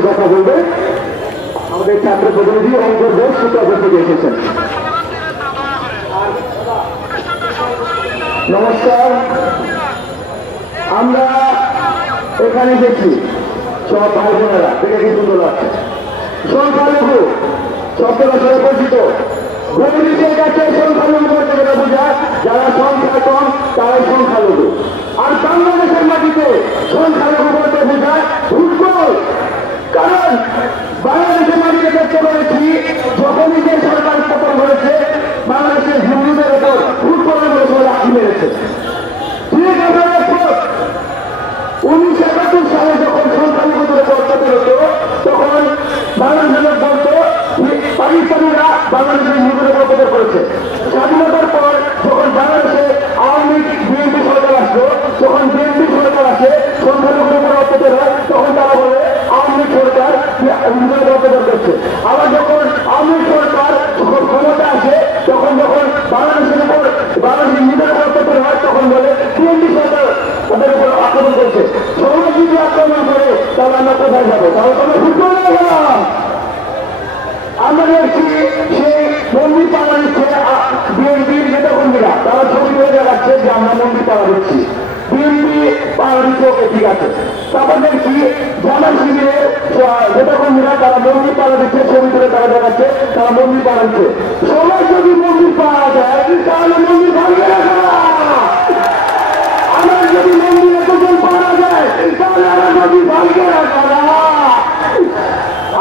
কিছু কথা বলবে আমাদের ছাত্র প্রতিনিধি অঙ্কর ঘোষ সূত্রাপুর থেকে এসেছেন। নমস্কার, আমরা এখানে দেখছি সব ভাই বোনেরা দেখে কি সুন্দর লাগছে। সংখ্যালঘু শব্দটা সবাই পরিচিত। গরিবের কাছে সংখ্যালঘু বলতে যেটা বোঝায় যারা সংখ্যা কম তারাই সংখ্যালঘু। আর বাংলাদেশের মাটিতে সংখ্যালঘু বলতে বোঝায় ফুটবল। কারণ বাংলাদেশের মাটিতে দেখতে পেরেছি যখনই যে সরকার পতন হয়েছে বাংলাদেশের হিন্দুদের উপর ফুটবলের মতো লাঠি মেরেছে। ঠিক আছে, 1971 সালে যখন সংখ্যালঘুদের উপর অত্যাচার হতো তখন বাংলাদেশের বলতো পাকিস্তানিরা বাংলাদেশের হিন্দুদের উপর অত্যাচার করেছে। স্বাধীনতার পর যখন বাংলাদেশে আওয়ামী লীগ বিএনপি সরকার আসলো, যখন বিএনপি সরকার আসে সংখ্যালঘুদের উপর অত্যাচার হয় তখন তারা বলে আওয়ামী লীগ সরকার হিন্দুদের অত্যাচার করছে। আবার যখন আওয়ামী লীগ সরকার যখন ক্ষমতা আসে তখন বাংলাদেশের উপর বাংলাদেশের হিন্দুদের উপর অত্যাচার হয় তখন বলে বিএনপি সরকার ওদের উপর আক্রমণ করছে। সবাই যদি আক্রমণ করে তাহলে আমরা কোথায় যাবো? তাহলে আমরা ফুটবল গেলাম। আমরা দেখছি সেই মন্দির পাড়া দিচ্ছে বিএনপির নেতাকর্মীরা, তারা ছবি করে দেখাচ্ছে যে আমরা মন্দির পাড়া দিচ্ছি, বিএনপি পাড়া দিচ্ছে, ওকে ঠিক আছে। তারপর দেখছি জামাল শিবিরের নেতাকর্মীরা তারা মন্দির পাড়া দিচ্ছে, ছবি করে তারা দেখাচ্ছে তারা মন্দির পাড়া দিচ্ছে। সবাই যদি মন্দির পাড়া যায় তাহলে মন্দির ভাঙবে না। আমার যদি মন্দিরে দুজন পাড়া যায় তাহলে আমার মন্দির ভাঙবে না।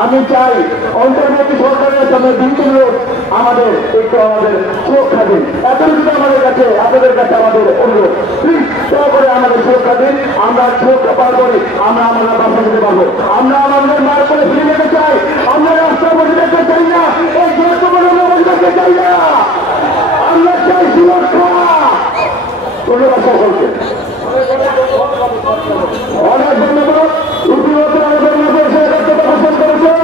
আমি চাই অন্তর্বর্তী সরকারের সামনে দুটো লোক আমাদের একটু আমাদের সুরক্ষা দিন। এতটুকু আমাদের কাছে আপনাদের কাছে আমাদের অনুরোধ, প্লিজ দয়া করে আমাদের সুরক্ষা দিন। আমরা সুরক্ষা পার করি, আমরা আমাদের বাসা দিতে পারবো। আমরা আমাদের মার করে ফিরে যেতে চাই। আমরা রাস্তার মধ্যে যেতে চাই না, এই গুরুত্বপূর্ণ দেখতে চাই না। আমরা চাই সুরক্ষা। ধন্যবাদ সকলকে, অনেক ধন্যবাদ। ইতিমধ্যে আমাদের মধ্যে পোষণ করেছেন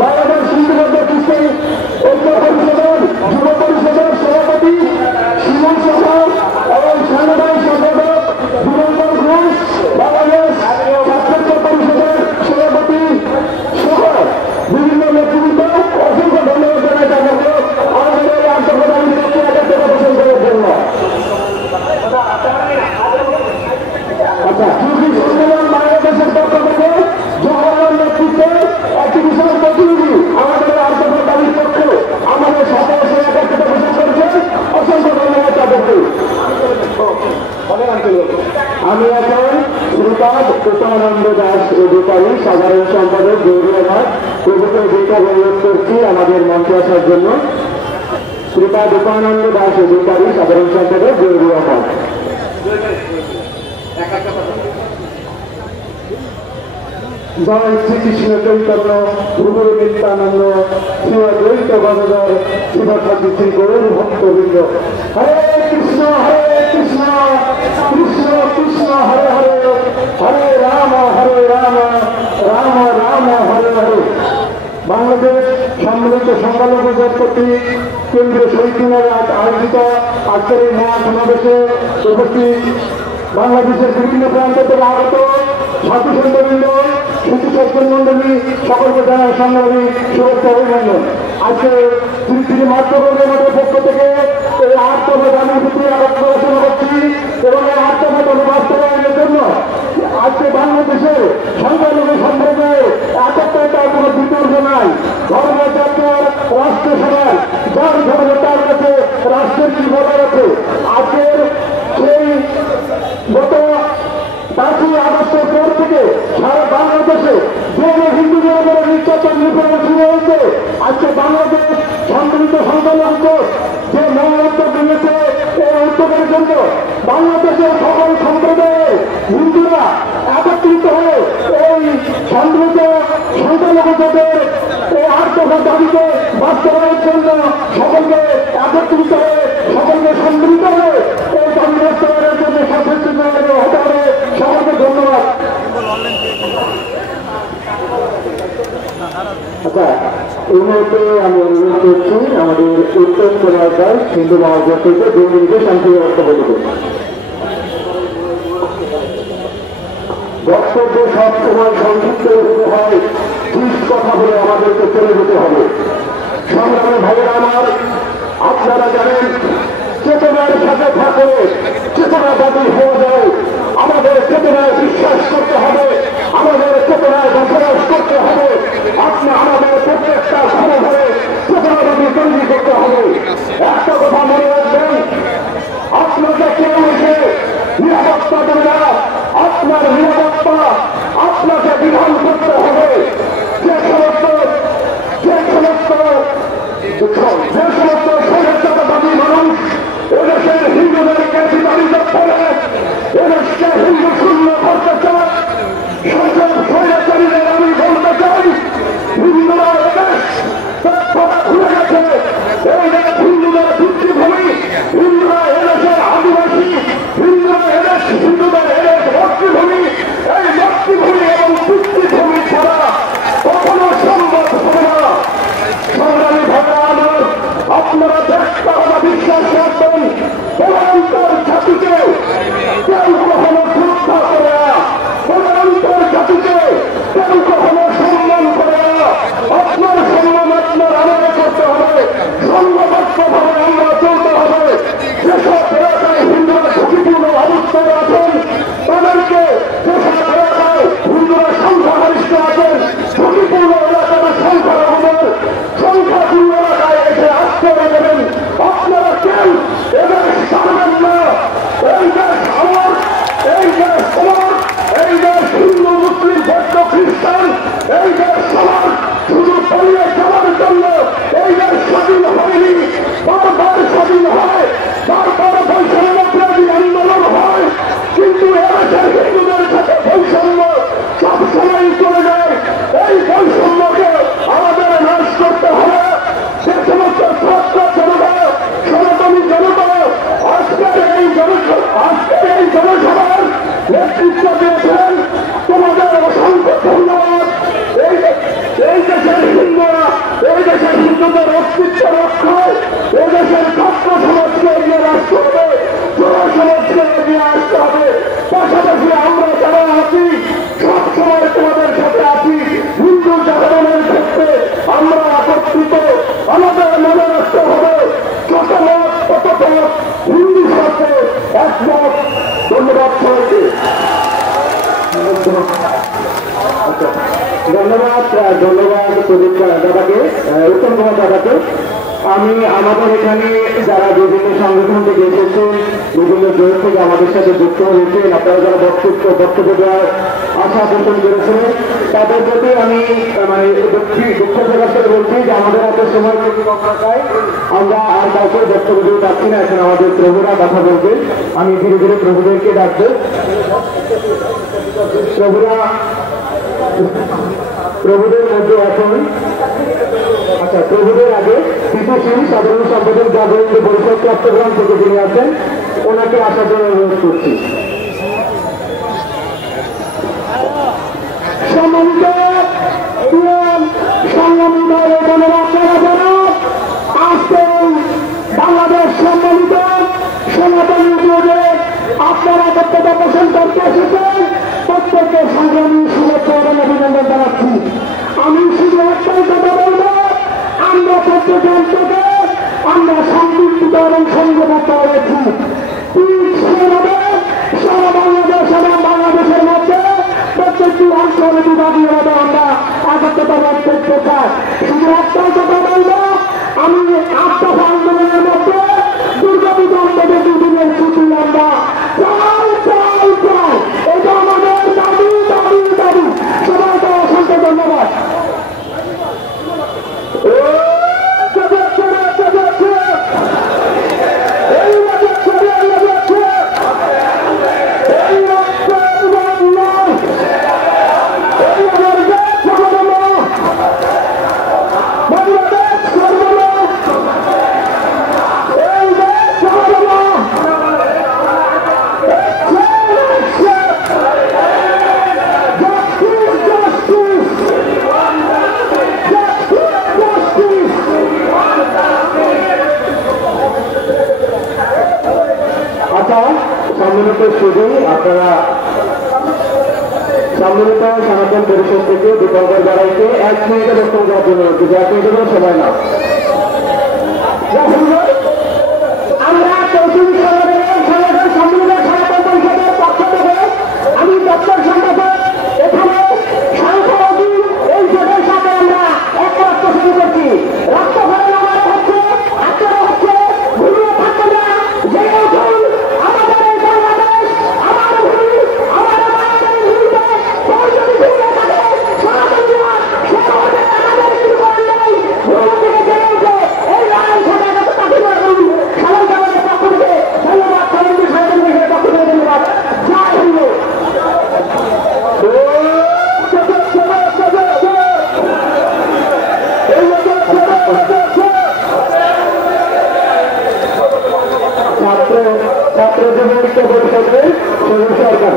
বাংলাদেশ হিন্দুবদ্ধ খ্রিস্টান ঐক্য পরিষদের যুব পরিষদের সভাপতি শিমুল সহ এবং সাংগঠনিক সম্পাদক দিগন্তর ঘোষ, বাংলাদেশ ছাত্র পরিষদের সভাপতি সহ বিভিন্ন নেতৃবৃন্দ, অসংখ্য ধন্যবাদ জানাই তাদেরকে আমাদের এই আন্তর্জাতিক পোষণ করার জন্য। আচ্ছা, বাংলাদেশের পক্ষ থেকে জওহরলাল নেতৃত্বে একটি বিশাল প্রতিনিধি আমাদের আন্তর্জাতিক পক্ষে আমাদের সাথে এসে একত্রিত পোষণ করেছেন। অসংখ্য ধন্যবাদ তাদেরকে। আমি এখন শ্রীপাদ উপানন্দ দাস অধিকারী সাধারণ সম্পাদক গৌরীবাদ প্রভুকে যেটা অনুরোধ করছি আমাদের মঞ্চে আসার জন্য। শ্রীপাদ উপানন্দ দাস অধিকারী সাধারণ সম্পাদক গৌরীবাদ। জয় শ্রীকৃষ্ণ চৈতন্য প্রভু নিত্যানন্দ শ্রী অদ্বৈত গদাধর শিবসাদী শ্রী গৌর ভক্তবৃন্দ। হরে কৃষ্ণ কৃষ্ণ কৃষ্ণ হরে হরে, হরে রাম রাম রাম হরে হরে। বাংলাদেশ সম্মিলিত সংখ্যালঘু কর্তৃক কেন্দ্রীয় শহীদ মিনারে আয়োজিত আজকের এই মহাসমাবেশে উপস্থিত বাংলাদেশের বিভিন্ন প্রান্ত থেকে আগত সাথী সন্তানবৃন্দ, শিশু সজ্জন মন্ডলী, সকলকে জানাই সংগ্রামী শুভেচ্ছা অভিনন্দন। আজকে শ্রী মাতৃবর্গের মধ্যে পক্ষ থেকে এই আত্মবোধ গানের ভিত্তি আলোচনা করছি এবং এই আত্মবোধ বাস্তবায়নের জন্য আজকে বাংলাদেশের সংখ্যালঘু সম্প্রদায়ে একাত্মতার কোনো বিতর্ক নাই। ধর্ম জাতীয় রাষ্ট্র সভায় যার ধর্ম তার কাছে রাষ্ট্রের কি বলার আছে। আজকের সেই গত 5ই আগস্টের পর থেকে সারা বাংলাদেশে যে হিন্দুদের উপরে নির্যাতন নিপীড়ন শুরু হয়েছে, আজকে বাংলাদেশ সম্মিলিত সংখ্যালঘু যে মহোদ্যোগ নিয়েছে এই উদ্যোগের জন্য বাংলাদেশের সকল সম্প্রদায়ের হিন্দুরা একত্রিত হয়ে এই সম্মিলিত সংখ্যালঘুদের এই 8 দফা দাবিকে বাস্তবায়নের জন্য সকলকে একত্রিত হয়ে সকলকে সম্মিলিত হয়ে এই দাবি বাস্তবায়নের জন্য সচেতন হতে হবে। সকলকে ধন্যবাদ। আচ্ছা, এই মুহূর্তে আমি অনুরোধ করছি আমাদের উত্তম কুমার দাস হিন্দু মহাজোট থেকে 2 মিনিটে শান্তি বক্তব্য দেবেন। বক্তব্য সবসময় সংক্ষিপ্ত হতে হয়, আমাদেরকে চলে যেতে হবে। সংগ্রামী ভাইয়েরা আমার, আপনারা জানেন চেতনার সাথে থাকলে চেতনাবাদী হওয়া যায়। আমাদের চেতনায় বিশ্বাস করতে হবে, আমাদের চেতনায় বসবাস করতে হবে। আমাদের প্রত্যেকটা ঘরে চেতনাবাদী তৈরি করতে হবে। একটা কথা মনে রাখবেন, আপনাকে কেউ এসে নিরাপত্তা দেবে না। আপনার নিরাপত্তা আপনাকে বিধান করতে হবে। যে সমস্ত স্বৈরাচারবাদী মানুষ এদেশের হিন্দুদেরকে বিতাড়িত করে এদেশকে হিন্দু শূন্য করতে চায়, সেসব স্বৈরাচারীদের আমি বলতে চাই, হিন্দুরা এদেশ ভুলে গেছে। এই দেশ হিন্দুদের ভিত্তিভূমি, হিন্দুরা এদেশের আদিবাসী, হিন্দুরা এদেশ হিন্দুদের এদেশ মাতৃভূমি। এই মাতৃভূমি এবং ভিত্তিভূমি ছাড়া কখনো সম্ভব হবে না। সংগ্রামী ভাইরা আমার, আপনারা চেষ্টা বা বিশ্বাস রাখবেন, পরান্তর জাতিকে কেউ কখনো শ্রদ্ধা করে না, পরান্তর জাতিকে কেউ কখনো সম্মান করে না। আপনার সম্মান আপনার আমাদের করতে হবে, সংঘবদ্ধভাবে আমরা চলতে হবে। যেসব এলাকায় হিন্দুরা ঝুঁকিপূর্ণ অবস্থায় আছেন তাদেরকে, যেসব এলাকায় হিন্দুরা সংখ্যাগরিষ্ঠ আছেন, ঝুঁকিপূর্ণ এলাকায় সংখ্যালঘুদের সংখ্যাপূর্ণ এলাকায় এসে আশ্রয় দেবেন। আপনারা কেউ এদেশ ছাড়বেন না। এই দেশ আমার, এই দেশ তোমার, এই দেশ হিন্দু মুসলিম বৌদ্ধ খ্রিস্টান, এই দেশ সবার। শুধু পালিয়ে যাওয়ার জন্য এই দেশ স্বাধীন হয়নি, বারবার স্বাধীন হয়, বারবার বৈষম্যবিরোধী আন্দোলন হয়, কিন্তু এদেশের হিন্দুদের সাথে বৈষম্য সবসময় চলে যায়। এই বৈষম্যকে আমাদের নাশ করতে হবে। যে সমস্ত ছাত্র জনতা, সনাতনী জনতা আজকের এই জনসভার নেতৃত্ব দিয়েছিলেন, তোমাদের অসংখ্য ধন্যবাদ। এই দেশের হিন্দুরা, এই দেশের হিন্দুদের অস্তিত্ব রক্ষায় এই দেশের ছাত্র সমাজকে এগিয়ে আসতে হবে, যুব সমাজকে এগিয়ে আসতে হবে। পাশাপাশি আমরা যারা আছি সবসময় তোমাদের সাথে আছি। হিন্দু জাগরণের ক্ষেত্রে আমরা একত্রিত, আমাদের মনে রাখতে হবে যত মত তত পথ, হিন্দুর সাথে একমত। ধন্যবাদ সবাইকে। ধন্যবাদ প্রদীপ দাদাকে, উত্তম কুমার দাদাকে। আমি আমাদের এখানে যারা বিভিন্ন সংগঠন থেকে এসেছে, বিভিন্ন জোর থেকে আমাদের সাথে যুক্ত হয়েছে, আপনারা যারা বক্তব্য দেওয়ার আশা পোষণ করেছেন, তাদের প্রতি আমি দুঃখ প্রকাশ করে বলছি যে আমাদের হাতে সময় খুবই কম থাকায় আমরা আর কাউকে বক্তব্য দিতে পারছি না। এখন আমাদের প্রভুরা কথা বলবে, আমি ধীরে ধীরে প্রভুদেরকে ডাকবো। প্রভুদের মধ্যে এখন, আচ্ছা, প্রভুদের আগে তৃতীয় সাধারণ সম্পাদক জাগরণ পরিষদ চট্টগ্রাম থেকে যিনি আছেন ওনাকে আসার জন্য অনুরোধ করছি। সম্মানিত আজকে বাংলাদেশ সম্মানিত সনাতনী উদ্যোগে আপনারা বক্তব্য পোষণ করতে এসেছেন, প্রত্যেককে সংগ্রামী শুভেচ্ছা এবং অভিনন্দন জানাচ্ছি। আমি শুধু একটাই কথা বলবো, আমরা প্রত্যেকে অন্তকে আমরা সংযুক্ত এবং সংযবদ্ধ হয়েছি। সেভাবে সারা বাংলাদেশ এবং বাংলাদেশের মধ্যে প্রত্যেকটি অঞ্চলে বিভাগীয়ভাবে আমরা একত্রতা লাভ করতে চাই। শুধু একটাই কথা বলবো, আমি 8 দফা আন্দোলনের মধ্যে দুর্গাপূজা অন্তত 2 দিনের ছুটি আমরা চাই চাই চাই। এটা আমাদের দাবি দাবি দাবি। সবাইকে অসংখ্য ধন্যবাদ। সম্মানিত শুধু আপনারা সম্মিলিত সনাতন পরিষদ থেকে দীপঙ্কর গাড়াইকে 1 মিনিটে বক্তব্য দেওয়ার জন্য হচ্ছে 1 মিনিটের সময় না। আমরা চৌধুরী সমাজের সম্মিলিত সনাতন পরিষদের পক্ষ থেকে আমি দপ্তর সম্পাদক এখানে সংখ্যালঘু এই জোটের সাথে আমরা একমাত্র শুরু করছি। রক্তক্ষরণ আমার হচ্ছে, আপনারা হচ্ছে ঘুরিয়ে থাকবে না, জেগে উঠুন। আমাদের এই বাংলাদেশ, আমার ভূমি, আমার মায়ের ভূমিতে কেউ যদি ঘুরিয়ে থাকে সনাতনীরা সে আমাদের আমাদের কিছু করার নেই। ঘুম থেকে জেগে উঠে এই লড়াই সাথে তাকে করুন। সাধারণ সমাজের পক্ষ থেকে ধন্যবাদ, সনাতনী সনাতন পরিষদের পক্ষ থেকে ধন্যবাদ। জয় হিন্দু। ছাত্র যুবলীগ পরিষদের সরকার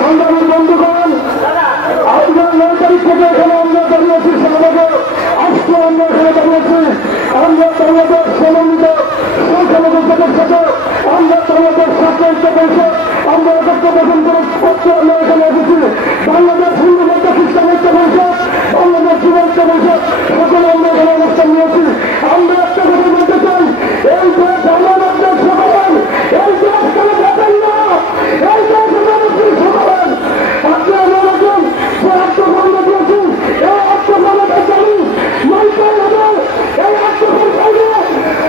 সংগ্রামী বন্ধুগণ, আপনার 9 তারিখ থেকে এখানে আমরা দাঁড়িয়েছি, সমাজে আজকে আমরা এখানে দাঁড়িয়েছি। আমরা বাংলাদেশ সমন্বিত সংখ্যালঘু জোটের সাথে আমরা বাংলাদেশ ছাত্র ঐক্য পরিষদ আমরা একত্র গঠন করে আমরা এখানে এসেছি। বাংলাদেশ হিন্দু বৌদ্ধ খ্রিস্টান ঐক্য পরিষদ, বাংলাদেশ যুব ঐক্য পরিষদ সকলে আমরা এখানে অবস্থান নিয়েছি। আমরা একটা কথা বলতে চাই, এই দেশ আমাদের দেশ সকলের, এই দেশ কোনো ব্যাপার না, এই দেশ মানুষের সকলের। আপনারা মনে রাখুন যে আত্মকর্ম দিয়েছি, এই আত্মকর্মটা জানি মাইকাই হবে, এই আত্মকর্ম চাইলে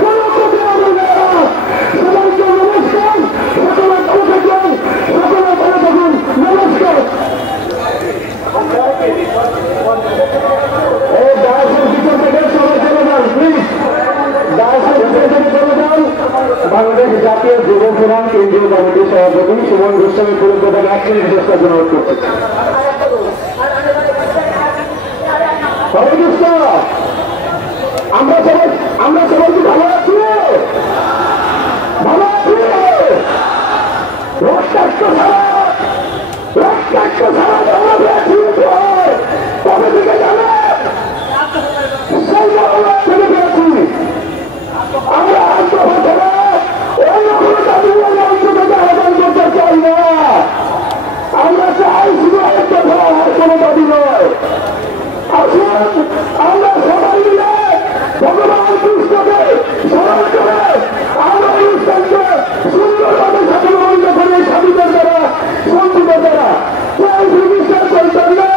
কোনো কথা হবে না। সবাইকে নমস্কার, সকলে ভালো থাকুন, সকলে ভালো থাকুন, নমস্কার। এই দাসের ভিতর থেকে সবাই চলে যান, প্লিজ দাসের ভিতর থেকে চলে যান। বাংলাদেশ জাতীয় যুব ফোরাম কেন্দ্রীয় কমিটির সভাপতি সুমন গোস্বামী পুরোধা 1 মিনিট চেষ্টা অনুরোধ করছে। হরে কৃষ্ণ। আমরা সবাই কি ভালো আছি? ভালো আছি? রক্তাক্ত ছাড়া বাংলাদেশ কবে থেকে জানেন? সেই বাংলা থেকে পেয়েছি। আমরা আন্তঃ অন্য কোনো দাবি অন্তর্গত আহ্বান করতে চাই না। আমরা চাই শুধু একটা ধরার কোনো দাবি নয়। আসুন আমরা সবাই মিলে ভগবান কৃষ্ণকে স্মরণ করে আমরা অনুষ্ঠানকে সুন্দরভাবে সাফল্য করে স্বাধীনতার দ্বারা সঞ্চিত দ্বারা কেউ জিনিসটা চলতেন না।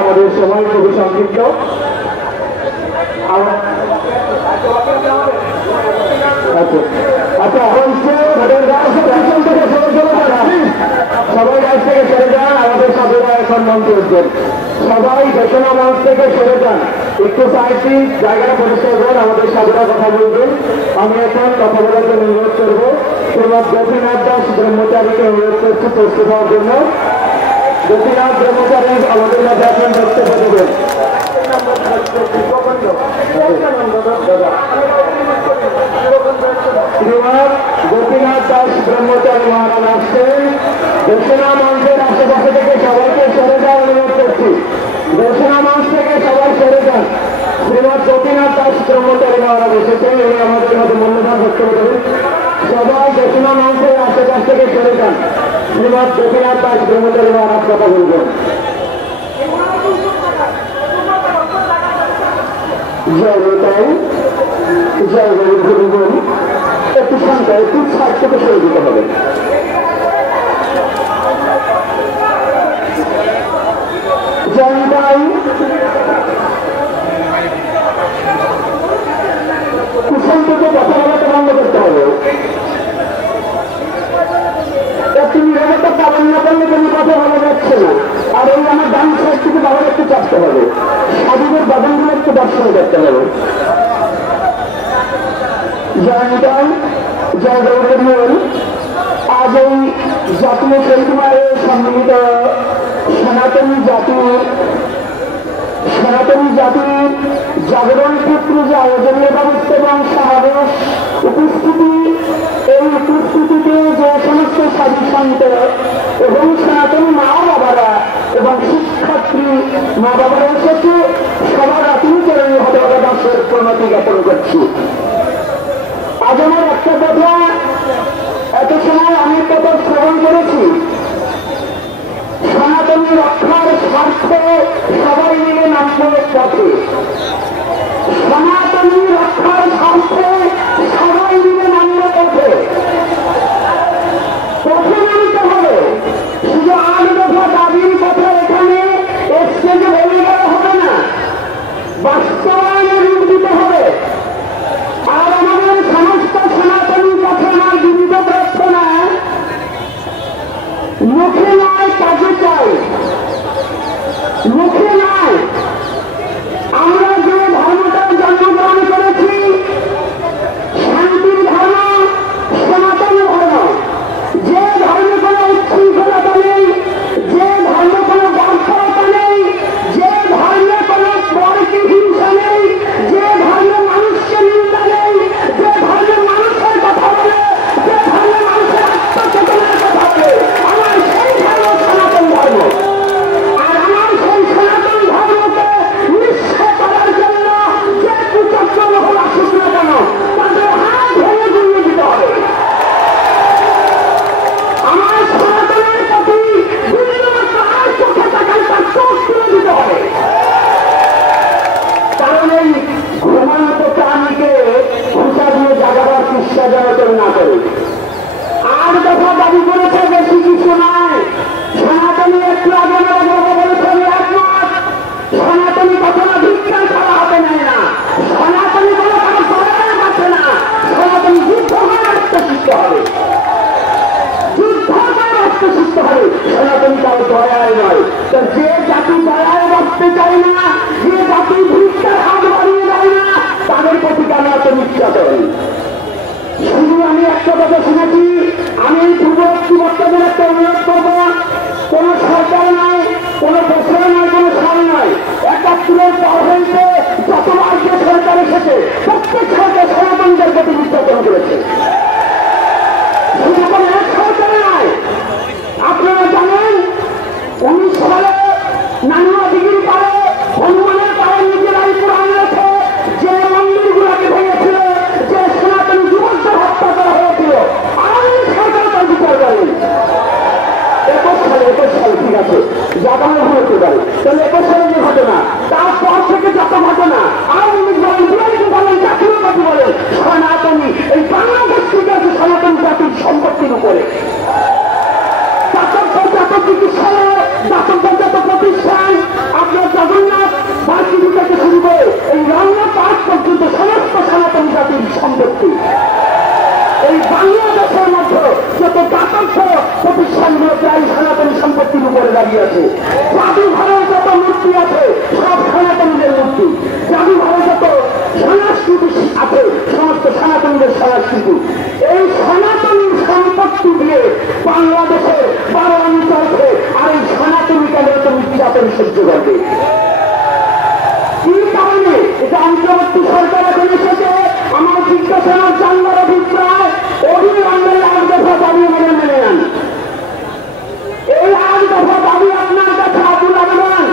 আমাদের সময় খুবই সংক্ষিপ্ত। আচ্ছা সবাই গাছ থেকে সরে যান। আমাদের সাথীরা এখন মঞ্চে উঠবেন। সবাই ঘোষণা মঞ্চ থেকে সরে যান, একটু সাইডটি জায়গা পরিষ্কার করুন। আমাদের সাথীরা কথা বলবেন। আমি এখন কথা বলার জন্য অনুরোধ করবো শ্রীমৎ গোপীনাথ দাস ব্রহ্মচারীকে অনুরোধ করছি প্রস্তুত হওয়ার জন্য। গোপীনাথ ব্রহ্মচারী আমাদের মধ্যে এখন বক্তব্য দেবেন। শ্রীমৎ গোপীনাথ দাস ব্রহ্মচারী মহারাজ আসছেন। ঘোষণা মঞ্চের আশেপাশে থেকে সবাইকে সরে যাওয়ার অনুরোধ করছি। ঘোষণা মঞ্চ থেকে সবাই সরে যান। শ্রীমৎ গোপীনাথ দাস ব্রহ্মচারী মহারাজ এসেছেন, উনি আমাদের মধ্যে মূল্যবান বক্তব্য দেবেন। সবাই ঘোষণা মঞ্চের আশেপাশ থেকে সরে যান। শ্রীমৎ গোপীনাথ দাস ব্রহ্মচারী মহারাজ কথা বলবেন। জয় নিতাই, জয় গরিব, একটু শান্ত, একটু ছাদ থেকে সরে দিতে হবে। জয় নিতাই, কুশল থেকে কথা বলাটা বন্ধ করতে হবে। একটু নিরাপত্তা পালন না করলে কোনো কথা বলা যাচ্ছে না। আর এই আমার ডান সাইড থেকে বাবার একটু চাপতে হবে, সাধুদের বাগানগুলো একটু দর্শন করতে হবে। জয় নিতাই, জয় জগন্নাথ। আজ এই জাতীয় শহীদ মারে সম্মিলিত সনাতনী জাতির জাগরণ ক্ষেত্রে যে আয়োজনীয় ব্যবস্থা এবং সমাবেশ উপস্থিতি, এই উপস্থিতিতে যে সমস্ত সাধু সন্ত এবং সনাতনী মা বাবারা এবং শিক্ষার্থী মা বাবারা এসেছে, সবার আত্মীয়চরণী হতভাগা দাসের প্রণতি জ্ঞাপন করছি। আজ আমার একটা কথা, এত সময় অনেক কথা শ্রবণ করেছি। সনাতনী রক্ষার স্বার্থে সবাই মিলে নামব পথে, সনাতনী রক্ষার স্বার্থে সবাই মিলে নামব পথে। পথে নামতে হবে, শুধু ৮ দফা দাবির কথা এখানে স্টেজে বলে গেলে হবে না, বাস্তবায়নে রূপ দিতে হবে। আর আমাদের সমস্ত সনাতনী কাছে আমার বিনীত প্রার্থনা, মুখে নয় কাজে চাই, মুখে নয়। আমরা যে ধর্মটার জন্মগ্রহণ করেছি, শান্তির ধর্ম, সনাতন ধর্ম, যে ধর্মে কোনো উচ্ছৃঙ্খলতা নেই, যে ধর্মে কোনো বর্বরতা নেই, যে ধর্মে কোনো পরকীয় হিংসা নেই, যে ধর্মে মানুষকে নিন্দা নেই, যে ধর্মে মানুষের কথা বলে, যে ধর্মে মানুষের আত্মচেতনার কথা বলে, আমার সেই ধর্ম সনাতন ধর্ম। আর আমার সেই সনাতন ধর্মকে নিঃস্ব করার জন্য যে কুচক্র মহল আসুক না কেন, তাদের হাত ভেঙে গুলিয়ে দিতে হবে। আমার সনাতনের প্রতি বিন্দুমাত্র আর চোখে তাকায় তার চোখ তুলে দিতে হবে। কারণ এই ঘুমান্ত প্রাণীকে খুঁচা দিয়ে জাগাবার চেষ্টা যেন কেউ না করে। ৮ দফা দাবি করেছে, বেশি কিছু নয়। সনাতনী একটু আগে আমার বাবা বলেছে, আমি একমত। সনাতনী কখনো ভিক্ষা করা হবে নেয় না, সনাতনী কোনো কারো দয়ার কাছে না, সনাতনী যুদ্ধ করে আত্মসিদ্ধ হবে, যুদ্ধ করে আত্মসিদ্ধ হবে। সনাতনী কারো দয়ায় নয়। তো যে জাতি দয়ায় বাঁচতে চায় না, যে জাতি ভিক্ষার হাত বাড়িয়ে দেয় না, তাদের প্রতি কেন এত নির্যাতন? শুধু আমি একটা কথা শুনেছি, আমি পূর্ববর্তী বক্তাদের একটা অনুরোধ করবো, কোন সরকার নয়, কোন বছর নয়, কোন সাল নয়, ৭১-এর পর হইতে যতবার যে সরকার এসেছে, প্রত্যেক সরকার সনাতনীদের প্রতি নির্যাতন করেছে। শুধু কোন এক সরকার নয়। আপনারা জানেন ১৯ সালে নানুয়া ডিগ্রি পারে হনুমানের পাড়ে নিজেরাই পুরাণ রেখে যে মন্দিরগুলোকে ভেঙেছিল, যে সনাতনী যুবকদের হত্যা করা হয়েছিল, আওয়ামী সরকার তার বিচার করেন। ২১ সাল ঠিক আছে, জাগানো হতে পারে, তাহলে ২১ সালে যে ঘটনা, তারপর থেকে যত ঘটনা, আওয়ামী লীগ বলেন, বিরোধী বলেন, জাতীয় পার্টি বলেন, সনাতনী এই বাংলাদেশ থেকে আছে সনাতন জাতির সম্পত্তির উপরে। চিকিৎসালয়, যত প্রতিষ্ঠান, আপনার জগন্নাথ ভার্সিটি থেকে শুরু করে এই রমনা পার্ক পর্যন্ত সমস্ত সনাতন জাতির সম্পত্তি। এই বাংলাদেশের মধ্যে যত দাতব্য প্রতিষ্ঠানগুলো প্রায় সনাতনী সম্পত্তির উপরে দাঁড়িয়ে আছে। জাদুঘরের যত মূর্তি আছে সব সনাতনীদের মূর্তি, জাদুঘরে যত সংস্কৃতি আছে সমস্ত সনাতনীদের সংস্কৃতি। এই সনাতনীর সম্পত্তি দিয়ে বাংলাদেশের ১২ অঞ্চলকে আর এই সনাতনী কেন্দ্র তো নির্যাতন সহ্য করবে। কি কারণে এটা অন্তর্বর্তী সরকার এখন এসেছে? আমার জিজ্ঞাসার জানবার অভিপ্রায় অভিনন্দনের ৮ দফা দাবি আমাদের মেনে নেন। এই ৮ দফা দাবি আপনার কাছে আবুল আবেদন।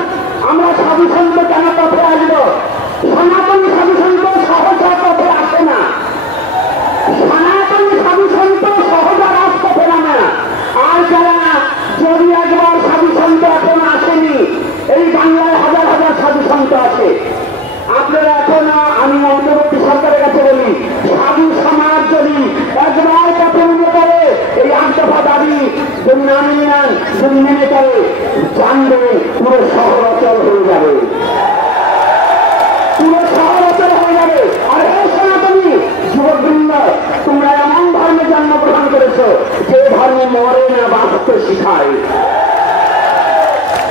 আমরা সাধু সন্ত কেন পথে আসবো? সনাতনী সাধু সন্ত সহজ পথে আসে না, সনাতনী সাধু সন্ত সহজ রাজপথে নামে না। আর যারা যদি একবার সাধু সন্ত এখন আসেনি, এই বাংলায় হাজার হাজার সাধু সন্ত আছে। আপনারা এখনো, আমি অন্তর্বর্তী সরকারের কাছে বলি, সাধু সমাজ যদি একবার পথে নেমে করে এই ৮ দফা দাবি যদি না মেনে নেন, যদি মেনে করে, জানবে পুরো শহর অচল হয়ে যাবে, পুরো শহর অচল হয়ে যাবে। আর এই সনাতনী যুবকবৃন্দ, তোমরা এমন ধর্মে জন্মগ্রহণ করেছ যে ধর্মে মরে না, বাঁচতে শিখায়।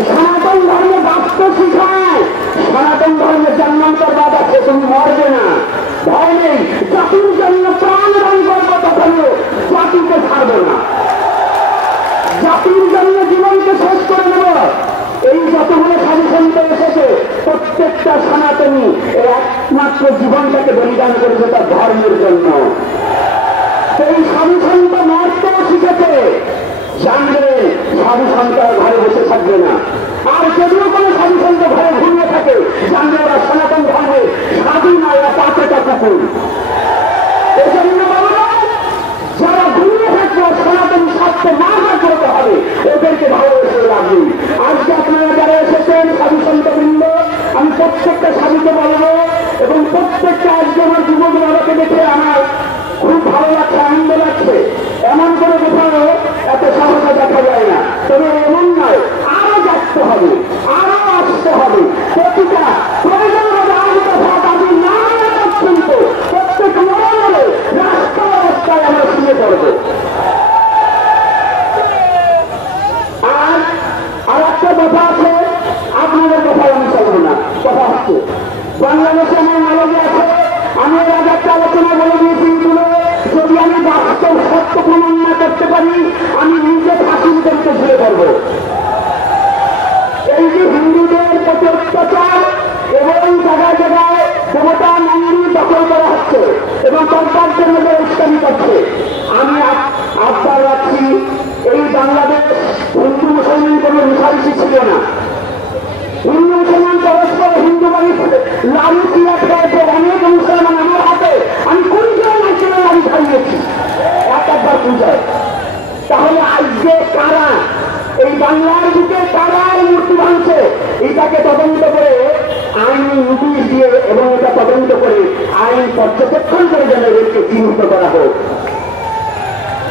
সনাতন ধর্মে বাঁচতে শিখায়। সনাতন ধর্মে জন্মান্তরবাদ আছে, তুমি মরবে না, ভয় নেই। জাতির জন্য প্রাণ দান করবো, তথাপিও ছাড়বো না, জাতির জন্য জীবনকে শেষ করে দেব। এই যতগুলো সাধু সন্ত এসেছে প্রত্যেকটা সনাতনী একমাত্র জীবনটাকে বলিদান করেছে তার ধর্মের জন্য। এই সাধু সন্ত মরতেও শিখেছে, জানবে সাধু সন্ত ঘরে বসে থাকবে না। আর যদিও কোনো সাধু সন্ত ঘরে ঘুমিয়ে থাকে, জানবে ওরা সনাতন ধর্মে সাধু নয়, ওরা পাঁচটা কুকুর। এই জন্য যারা ঘুমিয়ে থাকবে সনাতনী স্বার্থে না করতে হবে, ওদেরকে ভালোবেসে লাগবে। আজকে আপনারা যারা এসেছেন সাধু সন্ত বৃন্দ, আমি প্রত্যেকটা সাধুকে বলবো এবং প্রত্যেকটা আজকে আমার যুবক বাবাকে দেখে আমার খুব ভালো লাগছে, আনন্দ লাগছে। এমন করে কোথাও এত সাহসা দেখা যায় না। তবে এমন নয়, আরো যাচ্ছে হবে, আরো আসতে হবে। প্রতিটা প্রয়োজন দাবি না পর্যন্ত প্রত্যেক মনে রাষ্ট্র অবস্থায় আমরা শুনে পড়বো। আর একটা কথা আছে, আপনাদের কথা আমি চলবো না। কথা হচ্ছে বাংলাদেশে আমার নলেজে আছে, আমি এর আগে একটা আলোচনা বলে দিয়েছি, যদি আমি বাস্তব সত্য প্রমাণ না করতে পারি আমি নিজে ফাঁসির করতে ঝুলে পড়বো। এই যে হিন্দুদের প্রতি অত্যাচার এবং জায়গায় জায়গায় দেবতা মন্দির দখল করা হচ্ছে এবং সরকারদের মধ্যে উস্কানি করছে, আমি আবদার রাখছি এই বাংলাদেশ হিন্দু মুসলমান কোনো মিশামিশি ছিল না। হিন্দু মুসলমান পরস্পর হিন্দু বাড়ি লালু ক্রিয়া খেয়েছে, অনেক মুসলমান আমার হাতে আমি কোন নাচনে লাড়ি খাইয়েছি একবার পূজায়। তাহলে আজকে কারা এই বাংলার বুকে কারার মূর্তি ভাঙছে, এটাকে তদন্ত করে আইন নোটিশ দিয়ে এবং এটা তদন্ত করে আইন পর্যবেক্ষণ করে যেন এদেরকে চিহ্নিত করা হোক,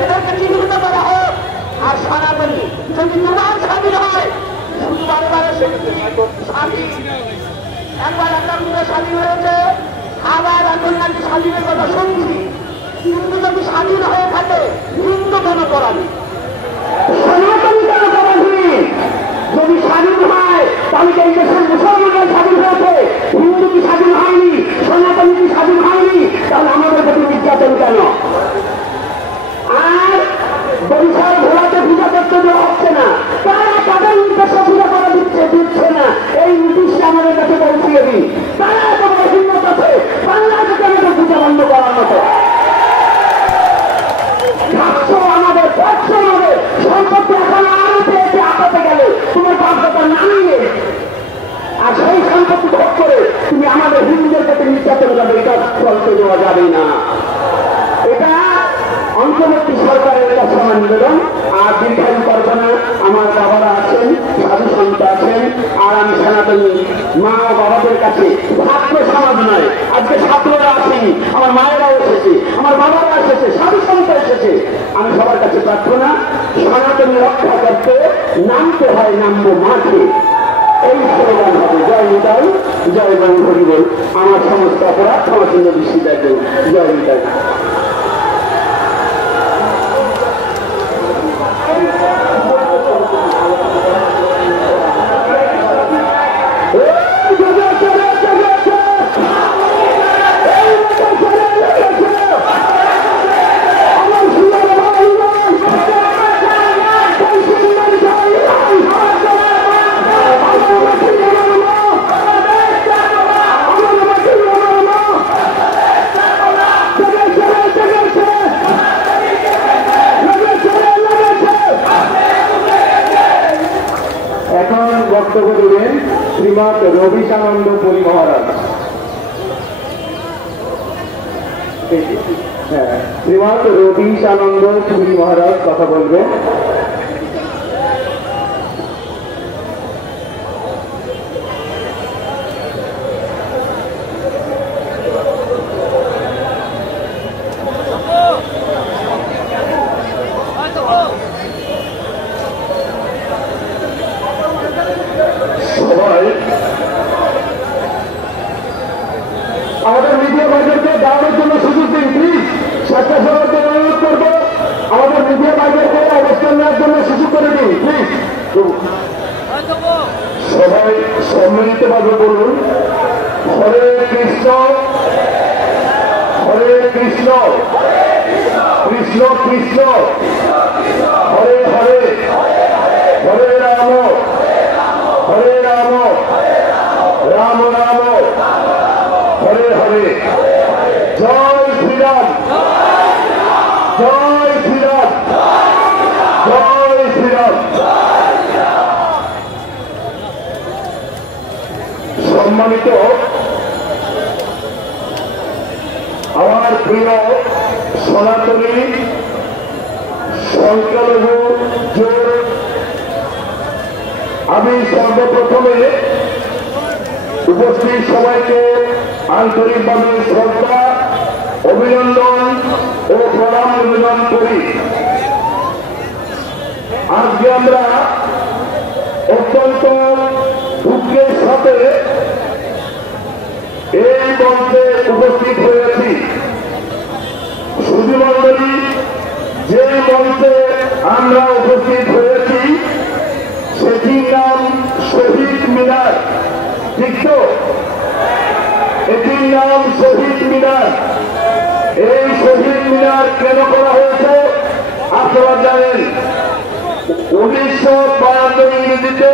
এদেরকে চিহ্নিত করা হোক। আর সনাতনী যদি তোমার স্বাধীন হয় শুধু বারবার স্বাধীন, একবার একাত্তরে স্বাধীন হয়েছে, আবার এখন নাকি স্বাধীনের কথা শুনছি। কিন্তু যদি স্বাধীন হয়ে থাকে হিন্দু কেন করাবি, সনাতন কেন করাবি? যদি স্বাধীন হয় তাহলে এই দেশের মুসলমানরা স্বাধীন হয়েছে, হিন্দু কি স্বাধীন হয়নি, সনাতন কি স্বাধীন হয়নি? তাহলে আমাদের প্রতি নির্যাতন কেন? আর বরিশাল ঘোড়াতে পূজা করতে দেওয়া হচ্ছে না, তারা তাদের নির্দেশে পূজা করা দিচ্ছে না, এই নির্দিষ্টে আমাদের কাছে পৌঁছিয়ে দিন। তারা এত বড় হিম্মত আছে বাংলাদেশে আমাদের পূজা বন্ধ করার মতো। আমাদের সম্পত্তি এখন আরো পেয়েছে আপাতে গেলে তোমার বাধ্যতা নামিয়ে, আর সেই সম্পত্তি ভোগ করে তুমি আমাদের হিন্দুদের কাছে নির্যাতন যাবে, এটা চলতে দেওয়া যাবে না। এটা অন্তর্বর্তী সরকারের কাছে আমার নিবেদন। আর দীর্ঘায়ু করবো না, আমার বাবারা আছেন, সাধু সন্ত আছেন, আর আমি সনাতনী মা ও বাবাদের কাছে ছাত্র সমাজ নয়, আজকে ছাত্ররা আসেনি, আমার মায়েরাও এসেছে, আমার বাবারা এসেছে, সাধু সন্ত এসেছে। আমি সবার কাছে প্রার্থনা, সনাতনী রক্ষা করতে নামতে হয়, নামবো মাঠে। এই স্লোগান হবে, জয় নিতাই, জয় গৌর হরিবল, আমার সমস্ত অপরাধ ক্ষমাশূন্য দৃষ্টি দেখবেন, জয় নিতাই। বক্তব্য দেবেন শ্রীমৎ রবিশানন্দ পুরী মহারাজ। শ্রীমৎ রবিশানন্দ পুরী মহারাজ কথা বলবেন। আমাদের মিডিয়া ভাইদেরকে দাঁড়ানোর জন্য সুযোগ দিন প্লিজ, স্বেচ্ছাসেবকদের অনুরোধ করবো আমাদের মিডিয়া ভাইদেরকে অবস্থান নেওয়ার জন্য সুযোগ করে দিন প্লিজ। সবাই সম্মিলিতভাবে বলুন, হরে কৃষ্ণ হরে কৃষ্ণ কৃষ্ণ কৃষ্ণ হরে হরে হরে রাম হরে রাম রাম রাম হরে হরে জয় শ্রীরাম জয় শ্রীরাম জয় শ্রীরাম। সম্মানিত আমার প্রিয় সনাতনী সংখ্যালঘু জোট, আমি সর্বপ্রথমে উপস্থিত সবাইকে আন্তরিকভাবে শ্রদ্ধা, অভিনন্দন ও প্রণাম নিবেদন করি। আজকে আমরা অত্যন্ত দুঃখের সাথে এই মঞ্চে উপস্থিত হয়েছি। সুধীমণ্ডলী, যে মঞ্চে আমরা উপস্থিত হয়েছি সেটির নাম শহীদ মিনার, ঠিক তো? এটির নাম শহীদ মিনার। এই শহীদ মিনার কেন করা হয়েছে আপনারা জানেন। 1952 ইংরেজিতে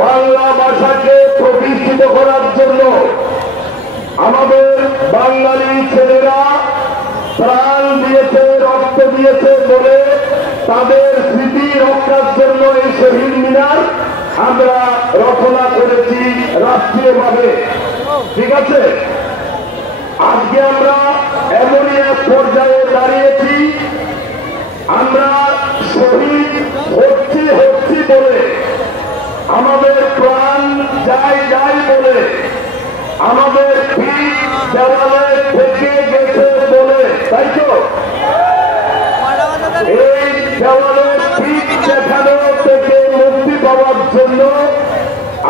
বাংলা ভাষাকে প্রতিষ্ঠিত করার জন্য আমাদের বাঙালি ছেলেরা প্রাণ দিয়েছে, রক্ত দিয়েছে বলে তাদের স্মৃতি রক্ষার জন্য এই শহীদ মিনার আমরা রচনা করেছি রাষ্ট্রীয়ভাবে, ঠিক আছে? আজকে আমরা এমনই এক পর্যায়ে দাঁড়িয়েছি, আমরা শহীদ হচ্ছি বলে, আমাদের প্রাণ যাই বলে, আমাদের পিঠ দেওয়ালে থেকে গেছে বলে, তাই তো? এই দেওয়ালে পিঠ দেখানো থেকে মুক্তি পাওয়ার জন্য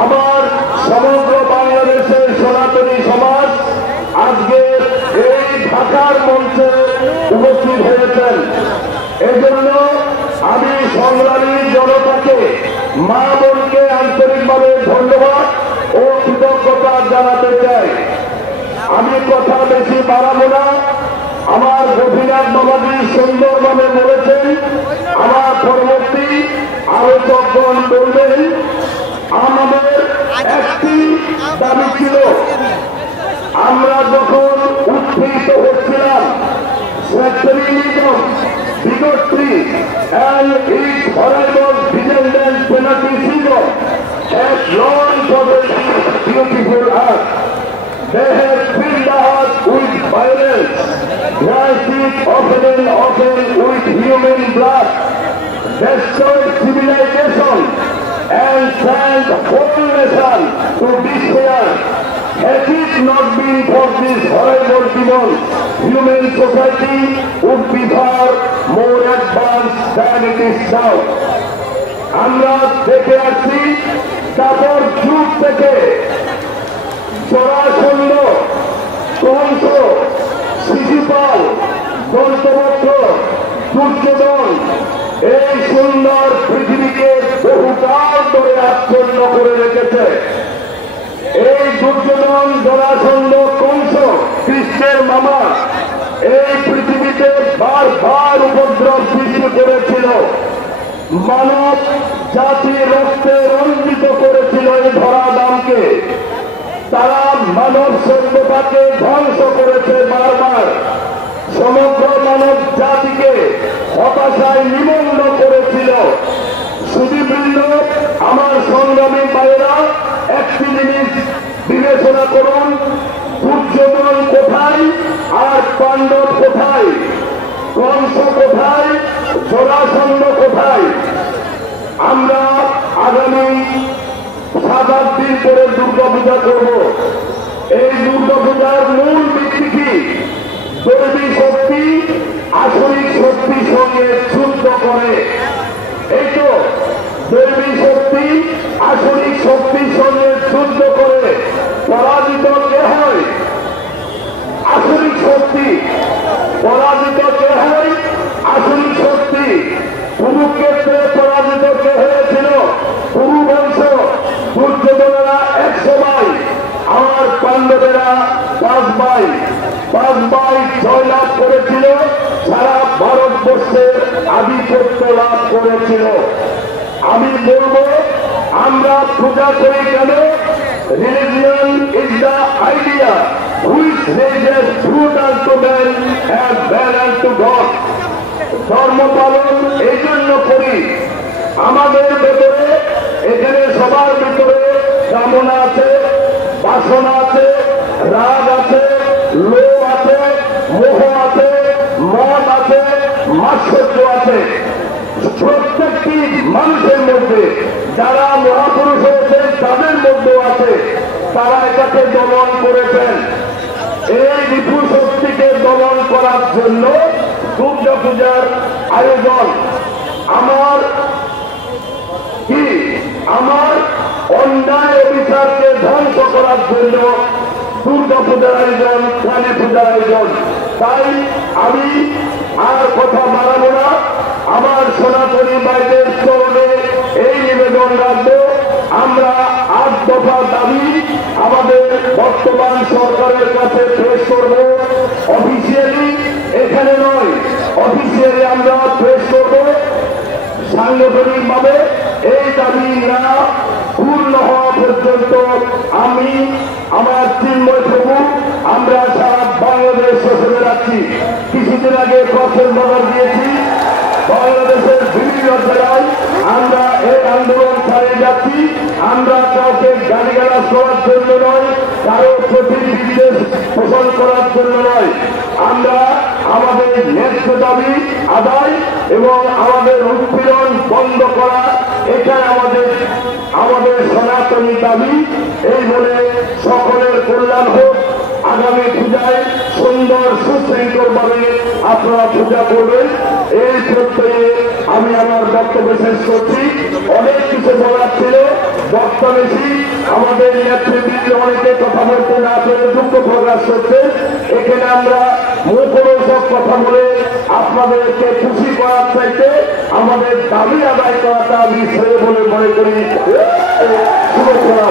আমার সমগ্র বাংলাদেশের সনাতনী সমাজ আজকে এই ঢাকার মঞ্চে উপস্থিত হয়েছেন। এজন্য আমি সংগ্রামী জনতাকে, মা বোনকে আন্তরিকভাবে ধন্যবাদ ও কৃতজ্ঞতা জানাতে চাই। আমি কথা বেশি বাড়াবো না। আমার গোপীনাথ বাবাজি সুন্দরভাবে বলেছেন, আমার পরবর্তী আলোচকগণ বলবেন। আমাদের একটি দাবি ছিল, আমরা যখন উৎপীড়িত হচ্ছিলাম, sectarianism, bigotry and its horrible descendant fanaticism has long possessed this beautiful earth. They have filled us with violence, drenched it often with human blood, destroyed civilization, and sent whole nation to despair. Had it not been for this horrible demon, human society would be far more advanced than it is now. আমরা দেখে আসছি তারপর যুগ থেকে জরাসন্ধ, কংস, শিশুপাল, দন্তবক্র, দুর্যোধন এই সুন্দর পৃথিবীকে বহুকাল ধরে আচ্ছন্ন করে রেখেছে। এই দুর্যোধন, জরাসন্ধ, কংস, কৃষ্ণের মামা এই পৃথিবীতে বারবার উপদ্রব সৃষ্টি করেছিল। মানব জাতি রক্তে রঞ্জিত করেছিল এই ধরাধামকে। তারা মানব সভ্যতাকে ধ্বংস করেছে বারবার। সমগ্র মানব জাতিকে হতাশায় নিমগ্ন করেছিল। সুধীবৃন্দ, আমার সংগ্রামী ভাইয়েরা, একটি জিনিস বিবেচনা করুন, দুর্যোধন কোথায় আর পাণ্ডব কোথায়? কংস কোথায়? জরাসন্ধ কোথায়? আমরা আগামী 7-8 দিন পরে দুর্গাপূজা করব। এই দুর্গাপূজার মূল ভিত্তি কি? দৈবী শক্তি আসরিক শক্তির সঙ্গে যুদ্ধ করে। এই তো দৈবী শক্তি আসরিক শক্তির সঙ্গে যুদ্ধ করে পরাজিত কে হয়? আসরিক শক্তি। পরাজিত কে হয়? আসরিক শক্তি। কুরুক্ষেত্রে পরাজিত কে হয়েছিল? কুরু বংশ। দুর্যোধনেরা 100 ভাই, আমার পাণ্ডবেরা 5 ভাই। 5 ভাই জয়লাভ করেছিল সারা ভারতবর্ষের আধিপত্য লাভ করেছিল। আমি বলবো আমরা পূজা করি কেন? Religion is the idea which raises truth আনটু man and man আনটু god. ধর্ম পালন এই জন্য করি, আমাদের ভেতরে এখানে সবার ভিতরে কামনা আছে, বাসনা আছে, রাগ আছে, লোভ আছে, মোহ আছে, মদ আছে, মাৎসর্য আছে। প্রত্যেকটি মানুষের মধ্যে যারা মহাপুরুষ হয়েছেন তাদের মধ্যেও আছে, তারা এটাকে দমন করেছেন। এই বিপুল শক্তিকে দমন করার জন্য দুর্গা পূজার আয়োজন। আমার অন্যায় অবিচারকে ধ্বংস করার জন্য দুর্গা পূজার আয়োজন, কালী পূজার আয়োজন। তাই আমি আর কথা বাড়াবো না, আমার সনাতনী ভাইদের চরণে এই নিবেদন রাখবো। আমরা 8 দফা দাবি আমাদের বর্তমান সরকারের কাছে পেশ করব। অফিসিয়ালি এখানে নয়, অফিসিয়ালি আমরা পেশ করব। সাংগঠনিক ভাবে এই দাবি না পূর্ণ হওয়া পর্যন্ত আমি আমার চিন্ময় প্রভু আমরা সারা বাংলাদেশ শোষণে রাখছি। কিছুদিন আগে কক্সের নগর দিয়েছি, বাংলাদেশের বিভিন্ন জেলায় আমরা এই আন্দোলন চালিয়ে যাচ্ছি। আমরা কাউকে গালিগালাজ করার জন্য নয়, কারো প্রতি বিদ্বেষ পোষণ করার জন্য নয়। আমরা আমাদের ন্যায্য দাবি আদায় এবং আমাদের উৎপীড়ন বন্ধ করা, এটা আমাদের সনাতনী দাবি। এই বলে সকলের কল্যাণ হোক। আগামী পূজায় সুন্দর সুশৃঙ্খল ভাবে আপনারা পূজা করবেন, এই প্রত্যয়ে আমি আমার বক্তব্য শেষ করছি। অনেক কিছু বলার ছিল, বক্তা বেশি, আমাদের নেতৃবৃন্দ অনেকে কথা বলতে না পেরে দুঃখ প্রকাশ করছে। এখানে আমরা মুখরো সব কথা বলে আপনাদেরকে খুশি করার চাইতে আমাদের দাবি আদায় করাটা আমি শ্রেয় বলে মনে করি। শুভেচ্ছা।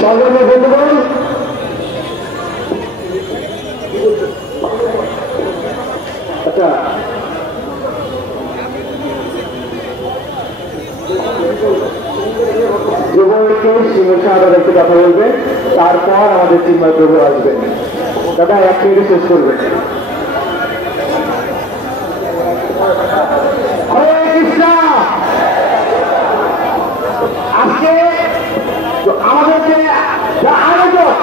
সংগ্রামী বন্ধুগণ, আচ্ছা যুবককে সিংহসা একটু কথা বলবে, তারপর আমাদের চিন্ময় প্রভু আসবেন। দাদা 1 মিনিটে শেষ করবেন। হরে কৃষ্ণ। আজকে আমাদের যে আয়োজক,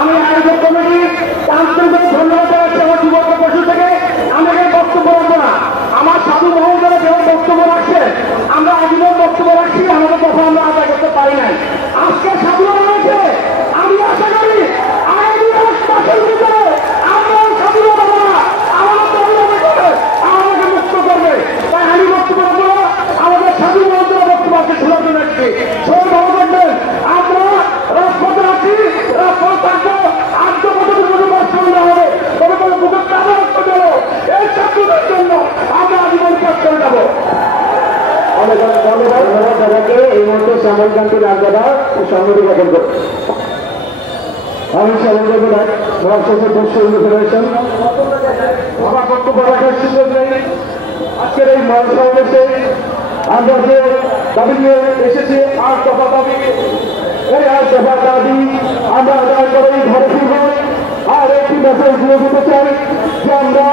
আমি আয়োজক কমিটি আন্তরিক ধন্যবাদ জানাচ্ছি। আমার যুবক পশু থেকে আমাকে বক্তব্য রাখবো না, আমার সাধু মহোদয়রা যেমন বক্তব্য রাখছে আমরা আজীবন বক্তব্য রাখছি, আমাদের কথা আমরা আদায় করতে পারি নাই। আজকে সাধুরা রয়েছে, আমি আশা করি আগামী মাসের ভিতরে আমরা সাধুরা বাবা আমাকে মুক্ত করবে। তাই আমি বক্তব্য রাখবো না, আমাদের সাধু মহোদয়রা বক্তব্য আজকে শোনার জন্য এসেছি। সবাই ভালো থাকবেন। আমরা রাজপথে আছি, রাজপথ থাকবো, 8 বছরের মধ্যে বাস করতে হবে, তবে কোনো বুকের টাকা রাখতে দেবো। এই ছাত্রদের জন্য আমরা আজীবন কাজ করে যাবো। অনেক ধন্যবাদ দাদাকে। এই মুহূর্তে শ্যামল কান্তি রাজদাদা সংগঠন গঠন করবে। আমি শ্যামল কান্তি মহাসচিব ফেডারেশন। আমার বক্তব্য রাখার সুযোগ নেই। আজকের এই মহাসমাবেশে আমরা যে দাবি নিয়ে এসেছি 8 দফা দাবি, এই 8 দফা দাবি আমরা আদায় করেই ঘরে ফিরব। আর একটি মেসেজ দিয়ে দিতে চাই যে আমরা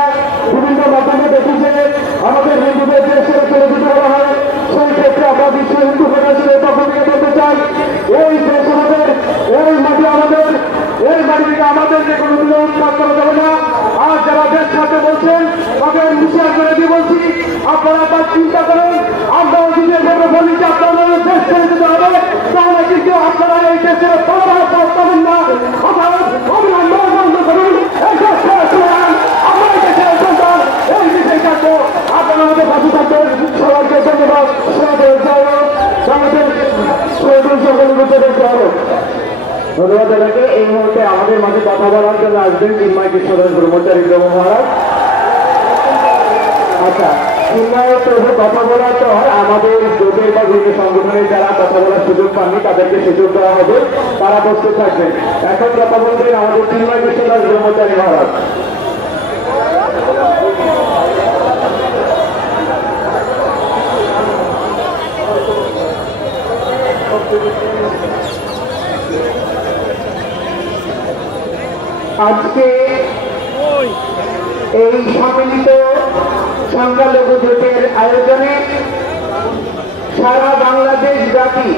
বিভিন্ন মাধ্যমে দেখি যে আমাদের হিন্দুদের দেশ ছেড়ে চলে যেতে বলা হয়, সেই ক্ষেত্রে আমরা বিশ্ব হিন্দু ফেডারেশনের পক্ষ থেকে বলতে চাই এই দেশ আমাদের, এই মাটি আমাদের, এই মাটি থেকে আমাদেরকে কোনো দিনও উৎখাত করা যাবে না। আর যারা দেশ ছাড়তে বলছেন তাদের হুঁশিয়ার করে দিয়ে বলছি, আপনারা তার চিন্তা করেন। আমরা অতীতের ব্যাপারে বলি যে আপনাদের দেশ ছেড়ে যেতে হবে, তাহলে কিন্তু আপনারা এই দেশের পাবেন না। অর্থাৎ অবিলম্ব বন্ধ করুন, এই দেশ ছেড়ে চলে যান। আমরা এই দেশের সন্তান, এই দেশে থাকবো। আপনারা আমাদের পাশে থাকবেন। সবাইকে ধন্যবাদ। ধন্যবাদ দাদাকে। এই মুহূর্তে আমাদের মাঝে কথা বলার জন্য আসবেন চিন্ময় কৃষ্ণ দাস ব্রহ্মচারী ব্রহ্ম মহারাজ। আচ্ছা। চিন্ময় প্রভু কথা বলার পর আমাদের জোটের বা বিভিন্ন সংগঠনের যারা কথা বলার সুযোগ পাননি তাদেরকে সুযোগ দেওয়া হবে, তারা প্রস্তুত থাকবেন। এখন কথা বলবেন আমাদের চিন্ময় বিশ্বনাথ ব্রহ্মচারী মহারাজ। আজকে এই সম্মিলিত সংখ্যালঘু জোটের আয়োজনে সারা বাংলাদেশ ব্যাপী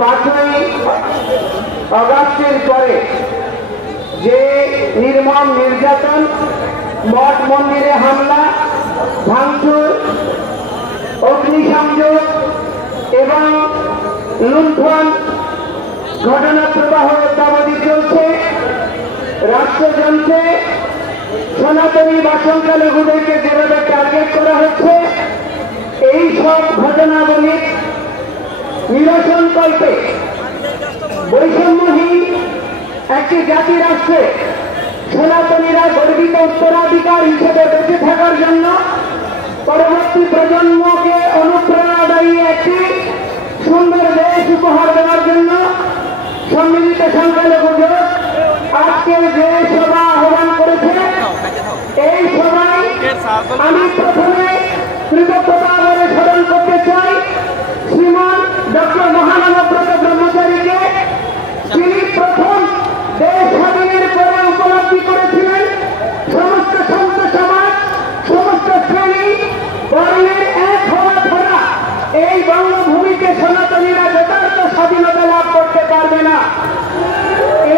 5ই আগস্টের পরে যে নির্মম নির্যাতন, মঠ মন্দিরে হামলা, ভাঙচুর, অগ্নিসংযোগ এবং লুণ্ঠন ঘটনা প্রবাহ অদ্যাবধি চলছে, রাষ্ট্রযন্ত্রে সনাতনী বা সংখ্যালঘুদেরকে যেভাবে টার্গেট করা হচ্ছে, এই সব ঘটনাবলীর নিরসন কল্পে বৈষম্যহীন একটি জাতি রাষ্ট্রে সনাতনীরা গর্বিত উত্তরাধিকার হিসেবে বেঁচে থাকার জন্য পরবর্তী প্রজন্মকে অনুপ্রেরণাদায়ী একটি সুন্দর দেশ উপহার দেওয়ার জন্য সম্মিলিত সংখ্যালঘু জোট আজকে যে সভা আহ্বান করেছে, এই সভায় আমি প্রথমে কৃতজ্ঞতা বলে স্মরণ করতে চাই শ্রীমান ডক্টর মহামানব্রত ব্রহ্মচারীকে, যিনি প্রথম দেশ স্বাধীনের পরে উপলব্ধি করেছিলেন সমস্ত সন্ত সমাজ, সমস্ত শ্রেণী বর্ণের এক হওয়া ছাড়া এই বঙ্গভূমিকে সনাতনীরা যথার্থ স্বাধীনতা লাভ করতে পারবে না।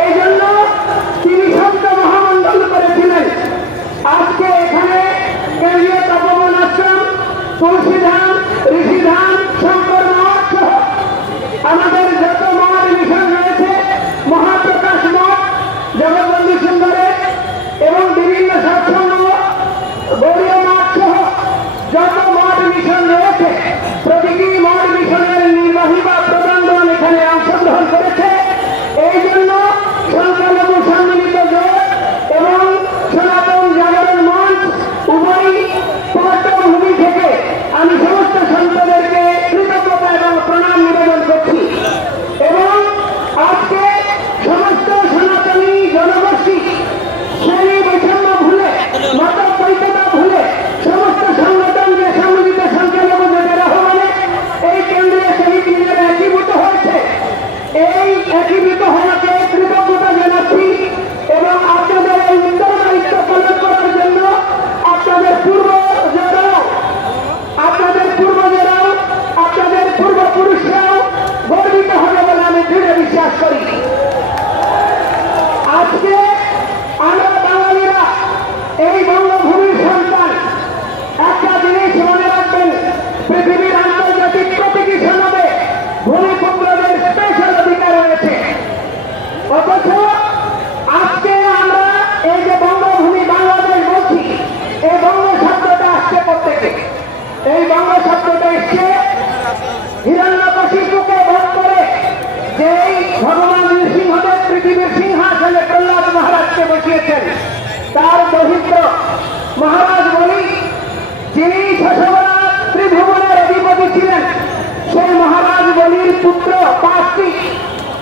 এই জন্য তিনি সন্ত মহামণ্ডল করেছিলেন। আজকে এখানে কেন্দ্রীয় তপবন আশ্রম, তুলসীধাম, ঋষিধাম, শঙ্কর মঠ সহ আমাদের যত মঠ মিশন রয়েছে, মহাপ্রকাশ মঠ, জগৎবন্ধু সুন্দরের এবং বিভিন্ন সৎসঙ্গ, গৌরীয় মঠ সহ যত মঠ মিশন রয়েছে, প্রতিটি মঠ মিশনের নির্বাহী বা প্রধানগণ এখানে অংশগ্রহণ করেছে। এই জন্য সংখ্যালঘু সম্মিলিত জোট এবং সনাতন জাগরণ মঞ্চ উভয় পটভূমি থেকে আমি সমস্ত সন্তদেরকে কৃতজ্ঞতা এবং প্রণাম নিবেদন করছি এবং আজকে সমস্ত সনাতনী জনগোষ্ঠী শ্রেণী বৈষম্য ভুলে, মতদ্বৈততা ভুলে সমস্ত সংগঠন যে সম্মিলিত সংখ্যালঘু জোটের আহ্বানে এই কেন্দ্রীয় শহীদ মিনারে একীভূত হয়েছে, এই একীভূত হওয়াকে কৃতজ্ঞতা জানাচ্ছি এবং আপনাদের এই উত্তরদায়িত্ব পালন করার জন্য আপনাদের পূর্বজরাও, আপনাদের পূর্বপুরুষরাও গর্বিত হবে বলে আমি দৃঢ় বিশ্বাস করি। আজকে আমরা বাঙালিরা এই বঙ্গভূমির সন্তান। একটা জিনিস মনে রাখবেন, পৃথিবীর আন্তর্জাতিক প্রতীকী সনদে ভূমিপুত্রদের স্পেশাল অধিকার রয়েছে, অথচ আজকে আমরা এই যে বঙ্গভূমি বাংলাদেশ বলছি, এই বঙ্গ শব্দটা আসছে প্রত্যেকে। এই বঙ্গ শব্দটা এসছে হিরণ্যকশিপুকে বধ করে যেই ভগবান নৃসিংহদেব পৃথিবীর সিংহাসনে প্রহ্লাদ মহারাজকে বসিয়েছেন, তার দরিদ্র মহারাজ বলি, যিনি শশবরা ত্রিভুবনের অধিপতি ছিলেন, সেই মহারাজ বলির পুত্র কার্তিক,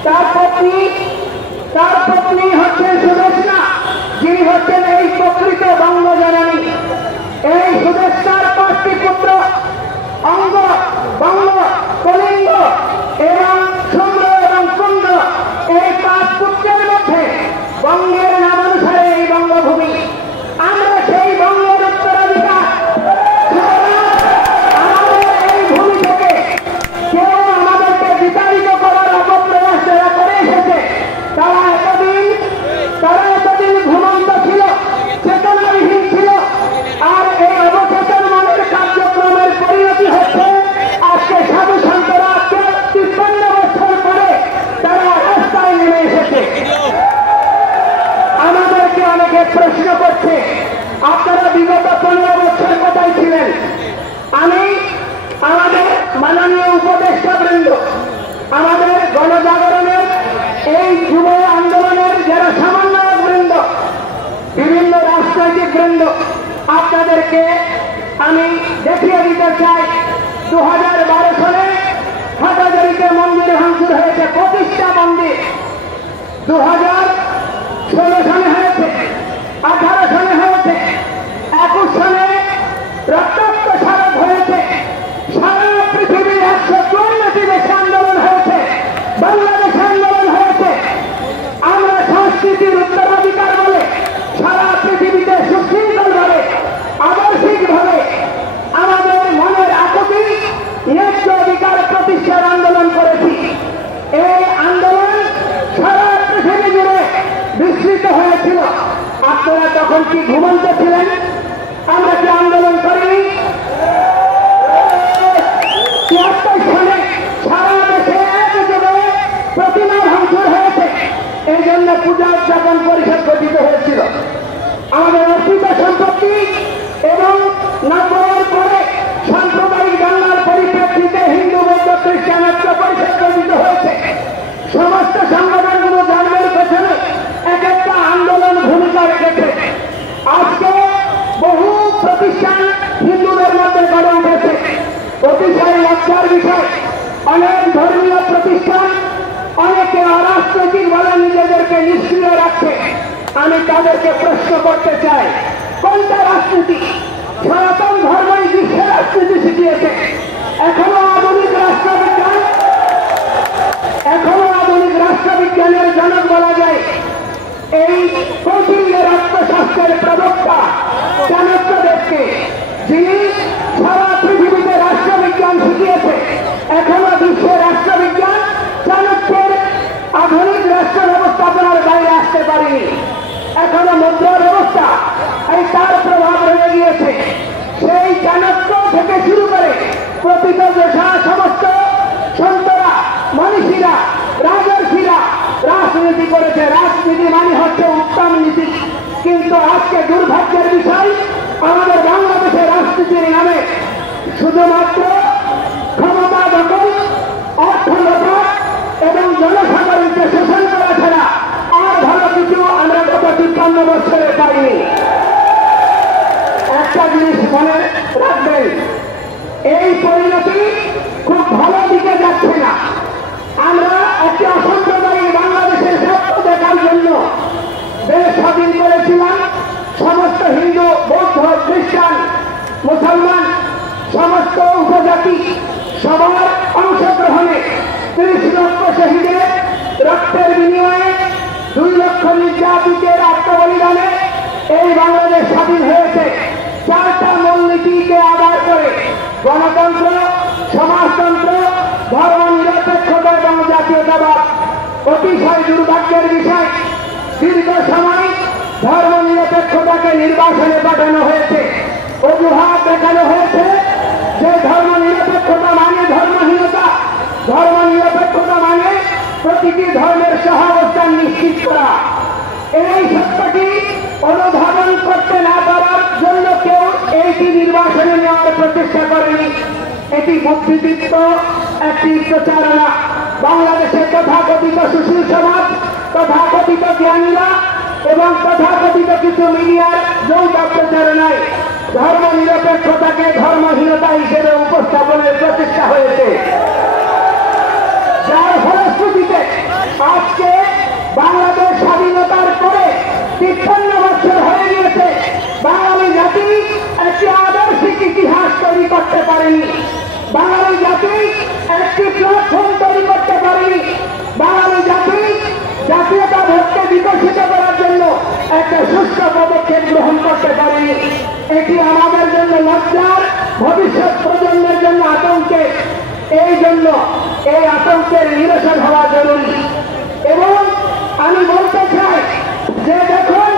তার পত্নী হচ্ছেন সুদেষ্ণা, যিনি হচ্ছেন এই প্রকৃত বঙ্গজননী। এই সুদেষ্ণার 5টি পুত্র অঙ্গ, বঙ্গ, কলিঙ্গ এবং শুম্র এবং কুন্দ, এই 5 পুত্রের মধ্যে বঙ্গের নামানুসারে এই বঙ্গভূমি। আমরা সেই বঙ্গের উত্তরাধিকার। আমাদের এই ভূমি থেকে কেউ আমাদেরকে বিতাড়িত করার অপপ্রয়াস যারা করে এসেছে, তারা এতদিন ঘুমন্ত ছিল, চেতনাবিহীন ছিল, আর এই অবচেতন মনের কার্যক্রমের পরিণতি হচ্ছে আজকে সাধু সন্তরা 53 বছর পরে তারা রাস্তায় নেমে এসেছে। আমাদেরকে অনেকে প্রশ্ন করছে, আপনারা বিগত 15 বছর কোথায় ছিলেন? আমি আমাদের মাননীয় উপদেষ্টা বৃন্দ, আমাদের গণজাগরণের এই যুব আন্দোলনের যারা সমন্বয়ক বৃন্দ, বিভিন্ন রাজনৈতিক বৃন্দ, আপনাদেরকে আমি দেখিয়ে দিতে চাই 2012 সালে হাটাজারিতে মন্দির ভাঙচুর হয়েছে 25টা মন্দির। 2016 সালে হয়েছে, 18 সালে হয়েছে, 21 সালে রক্তাক্ত স্মারক হয়েছে। সারা পৃথিবীর 154টি দেশে আন্দোলন হয়েছে, বাংলাদেশে আন্দোলন হয়েছে। আমরা সংস্কৃতির উত্তরাধিকার বলে সারা পৃথিবীতে সুশৃঙ্খল ভাবে আদর্শিক ভাবে আমাদের মনের আকুতি ন্যায্য অধিকার প্রতিষ্ঠার আন্দোলন করেছি। এই আন্দোলন সারা পৃথিবী জুড়ে বিস্তৃত হয়েছিল। আপনারা তখন কি ঘুমন্ত ছিলেন? আমরা কি আন্দোলন করিনি? 73 সালে সারা দেশে একযোগে প্রতিমা ভাঙচুর হয়েছে। এই জন্য পূজা উদযাপন পরিষদ গঠিত হয়েছিল। আমাদের অর্পিত সম্পত্তি এবং নব্বইয়ের পরে সাম্প্রদায়িক দাঙ্গার পরিপ্রেক্ষিতে হিন্দু বৌদ্ধ খ্রিস্টান ঐক্য পরিষদ গঠিত হয়েছে। সমস্ত সংগঠনগুলো জন্মের পেছনে এক একটা আন্দোলন ভূমিকা রেখেছে। আজকে বহু প্রতিষ্ঠান হিন্দুদের মধ্যে গড়ে উঠেছে। অতিশয় লজ্জার বিষয়, অনেক ধর্মীয় প্রতিষ্ঠান অনেকে অরাজনৈতিক বলে নিজেদেরকে নিষ্ক্রিয় রাখছে। আমি তাদেরকে প্রশ্ন করতে চাই, কোনটা রাজনীতি? সনাতন ধর্মই বিশ্বের রাজনীতি শিখিয়েছে। এখনো আধুনিক রাষ্ট্রবিজ্ঞানের জনক বলা যায় এই কৌটিল্যের অর্থশাস্ত্রের প্রবক্তা চাণক্যদেবকে, যিনি সারা পৃথিবীতে রাষ্ট্রবিজ্ঞান শিখিয়েছে। এখনো বিশ্বের রাষ্ট্রবিজ্ঞান চাণক্যের আধুনিক রাষ্ট্র ব্যবস্থাপনার বাইরে আসতে পারেনি। এখনো মুদ্রা ব্যবস্থা এই তার প্রভাব রয়ে গিয়েছে। সেই চাণক্য থেকে শুরু করে প্রকৃত সমস্ত সন্তরা, মনীষীরা, রাজর্ষীরা রাজনীতি করেছে। রাজনীতি মানে হচ্ছে উত্তম নীতি। কিন্তু আজকে দুর্ভাগ্যের বিষয়, আমাদের বাংলাদেশের রাজনীতির নামে শুধুমাত্র ক্ষমতা দখল, অর্থনৈতিক এবং জনসাধারণকে শোষণ করা ছাড়া আর ভালো কিছু আমরা গত 53 বছরে পাইনি। একটা জিনিস মনে রাখবেন, এই পরিণতি খুব ভালো দিকে যাচ্ছে না। আমরা একটি অসাম্প্রদায়িক বাংলাদেশের স্বপ্ন দেখার জন্য দেশ স্বাধীন করেছিলাম। সমস্ত হিন্দু, বৌদ্ধ, খ্রিস্টান, মুসলমান, সমস্ত উপজাতি সবার অংশগ্রহণে 30 লক্ষ শহীদের রক্তের বিনিময়ে 2 লক্ষ নির্যাতিতের আত্মবলিদানে এই বাংলাদেশ স্বাধীন হয়েছে। 4টা মূলনীতিকে আধার করে গণতন্ত্র, সমাজতন্ত্র, ধর্ম নিরপেক্ষতা এবং জাতীয়তাবাদ। অতিশয় দুর্ভাগ্যের বিষয়, দীর্ঘ সময় ধর্ম নিরপেক্ষতাকে নির্বাসনে পাঠানো হয়েছে। অজুহাত দেখানো হয়েছে যে ধর্ম নিরপেক্ষতা মানে ধর্মহীনতা, ধর্ম নিরপেক্ষতা মানে প্রতিটি ধর্মের সহাবস্থান নিশ্চিত করা। এই সত্যটি অনুধাবন করতে না পারার জন্য কেউ এইটি নির্বাসনে নেওয়ার প্রচেষ্টা করেনি। এটি বুদ্ধিদীপ্ত একটি প্রচারণা। বাংলাদেশের তথাকথিত সুশীল সমাজ, তথাকথিত জ্ঞানীরা এবং তথাকথিত কিছু মিডিয়ার যৌথ প্রচারণায় ধর্ম নিরপেক্ষতাকে ধর্মহীনতা হিসেবে উপস্থাপনের প্রচেষ্টা হয়েছে, যার ফলশ্রুতিতে আজকে বাংলাদেশ স্বাধীনতার পরে 53 বছর হয়ে গিয়েছে। বাঙালি জাতি একটি আদর্শিক ইতিহাস তৈরি করতে পারেনি। বাঙালি জাতি একটি প্ল্যাটফর্ম তৈরি করতে পারেনি। বাঙালি জাতি জাতীয়তাবোধকে বিকশিত করার জন্য একটা সুস্থ পদক্ষেপ গ্রহণ করতে পারেনি। এটি আমাদের জন্য লজ্জার, ভবিষ্যৎ প্রজন্মের জন্য আতঙ্কের। এই জন্য এই আতঙ্কের নিরসন হওয়া জরুরি। এবং আমি বলতে চাই যে দেখুন,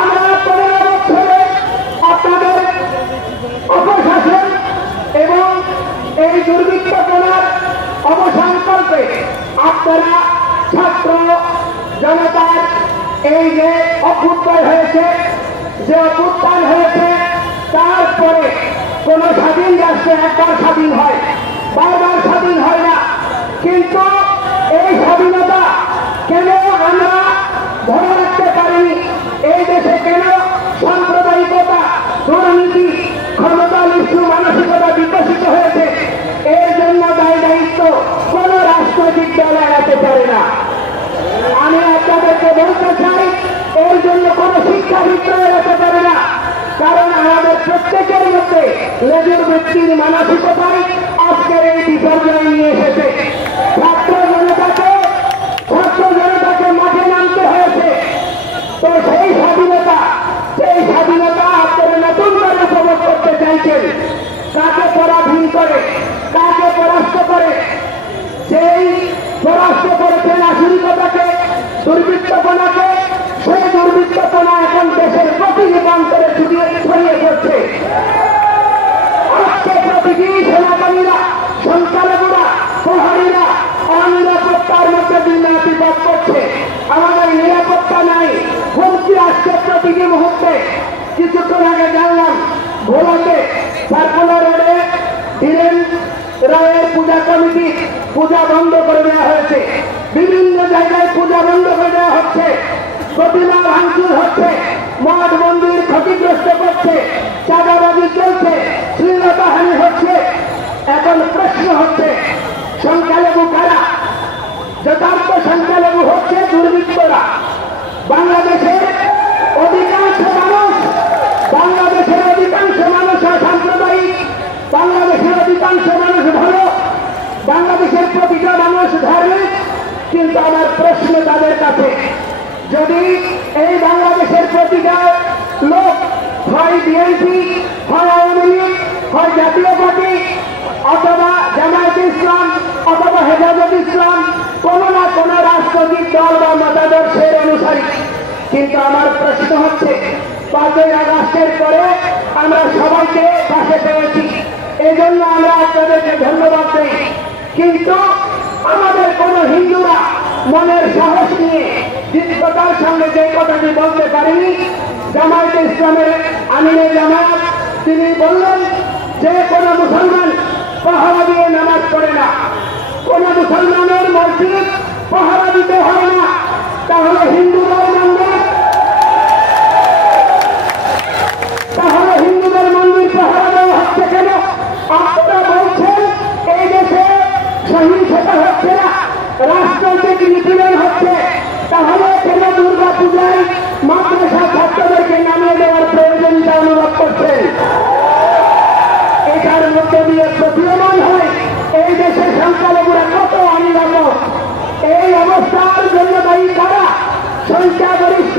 আমরা 15 বছরে আপনাদের অপশাসন এবং এই দুর্বৃত্তপনার অবসান করতে আপনারা ছাত্র জনতার এই যে অভ্যুত্থান হয়েছে, তারপরে কোন স্বাধীন রাষ্ট্রে একবার স্বাধীন হয়, বারবার স্বাধীন হয় না। কিন্তু এই স্বাধীনতা কেন আমরা ধরে রাখতে পারিনি? এই দেশে কেন সাম্প্রদায়িকতা, দুর্নীতি, ক্ষমতা লেজুর ব্যক্তির মানসিকতায় আজকের এই বিপর্যয় নিয়ে এসেছে। ছাত্র জনতাকে মাঠে নামতে হয়েছে। তো সেই স্বাধীনতা আপনারা নতুন করে উপভোগ করতে চাইছেন। কাকে পরাধীন করে, কাকে পরাস্ত করে, সেই পরাস্ত করেছেন আধুনিকতাকে, দুর্বৃত্তপনাকে, সেই দুর্বৃত্তপনা এখন দেশের প্রতিটি প্রান্তরে ছড়িয়ে পড়ছে। আজকে প্রতিটি সেনাবাহিনীরা, সংখ্যালঘুরা, প্রহরীরা অনিরাপত্তার মধ্যে দিন বিপদ করছে। আমাদের নিরাপত্তা নাই, হুমকি আসছে প্রতিটি মুহূর্তে। কিছুক্ষণ আগে জানলাম ভোলাতে সার্কুলার রোডে ধীরেন রায়ের পূজা কমিটি পূজা বন্ধ করে দেওয়া হয়েছে। বিভিন্ন জায়গায় পূজা বন্ধ করে দেওয়া হচ্ছে, প্রতিমা ভাঙচুর হচ্ছে, মঠ মন্দির ক্ষতিগ্রস্ত করছে, চাঁদাবাজি চলছে, শ্লীলতাহানি হচ্ছে। এখন প্রশ্ন হচ্ছে সংখ্যালঘু কারা? যথার্থ সংখ্যালঘু হচ্ছে দুর্বৃত্তরা। বাংলাদেশের অধিকাংশ মানুষ সাম্প্রদায়িক, বাংলাদেশের অধিকাংশ মানুষ ভালো, বাংলাদেশের প্রতিটা মানুষ ধার্মিক। কিন্তু আমার প্রশ্ন তাদের কাছে, যদি এই বাংলাদেশের প্রতিটা লোক হয় বিএনপি, হয় আওয়ামী লীগ, হয় জাতীয় পার্টি, অথবা জামায়াতে ইসলাম, অথবা হেফাজত ইসলাম, কোন না কোন রাজনৈতিক দল বা মতাদর্শের অনুসারী। কিন্তু আমার প্রশ্ন হচ্ছে 5ই আগস্টের পরে আমরা সবাইকে পাশে পেয়েছি, এই জন্য আমরা আপনাদেরকে ধন্যবাদ দিই। কিন্তু আমাদের কোন হিন্দুরা মনের সাহস নিয়ে দৃঢ়তার সঙ্গে যে কথাটি বলতে পারেনি। জামায়াতে ইসলামের আমিরে জামায়াত তিনি বললেন যে কোন মুসলমান পাহারা দিয়ে নামাজ পড়ে না, কোন মুসলমানের মসজিদ পাহারা দিতে হয় না। তাহলে হিন্দুদের মন্দির পাহারা দেওয়া হচ্ছে কেন? আপনারা বলছেন এই দেশে সহিংসতা হচ্ছে না, রাজনৈতিক নিপীড়ন হচ্ছে। তাহলে কেন দুর্গা পূজায় মাদ্রাসা ছাত্রদেরকে নামিয়ে দেওয়ার প্রয়োজনীয়তা অনুভব করছেন? এটার মধ্যে দিয়ে প্রতীয়মান হয় এই দেশের সংখ্যালঘুরা কত অনিরাপদ। এই অবস্থার জন্য দায়ী কারা? সংখ্যাগরিষ্ঠ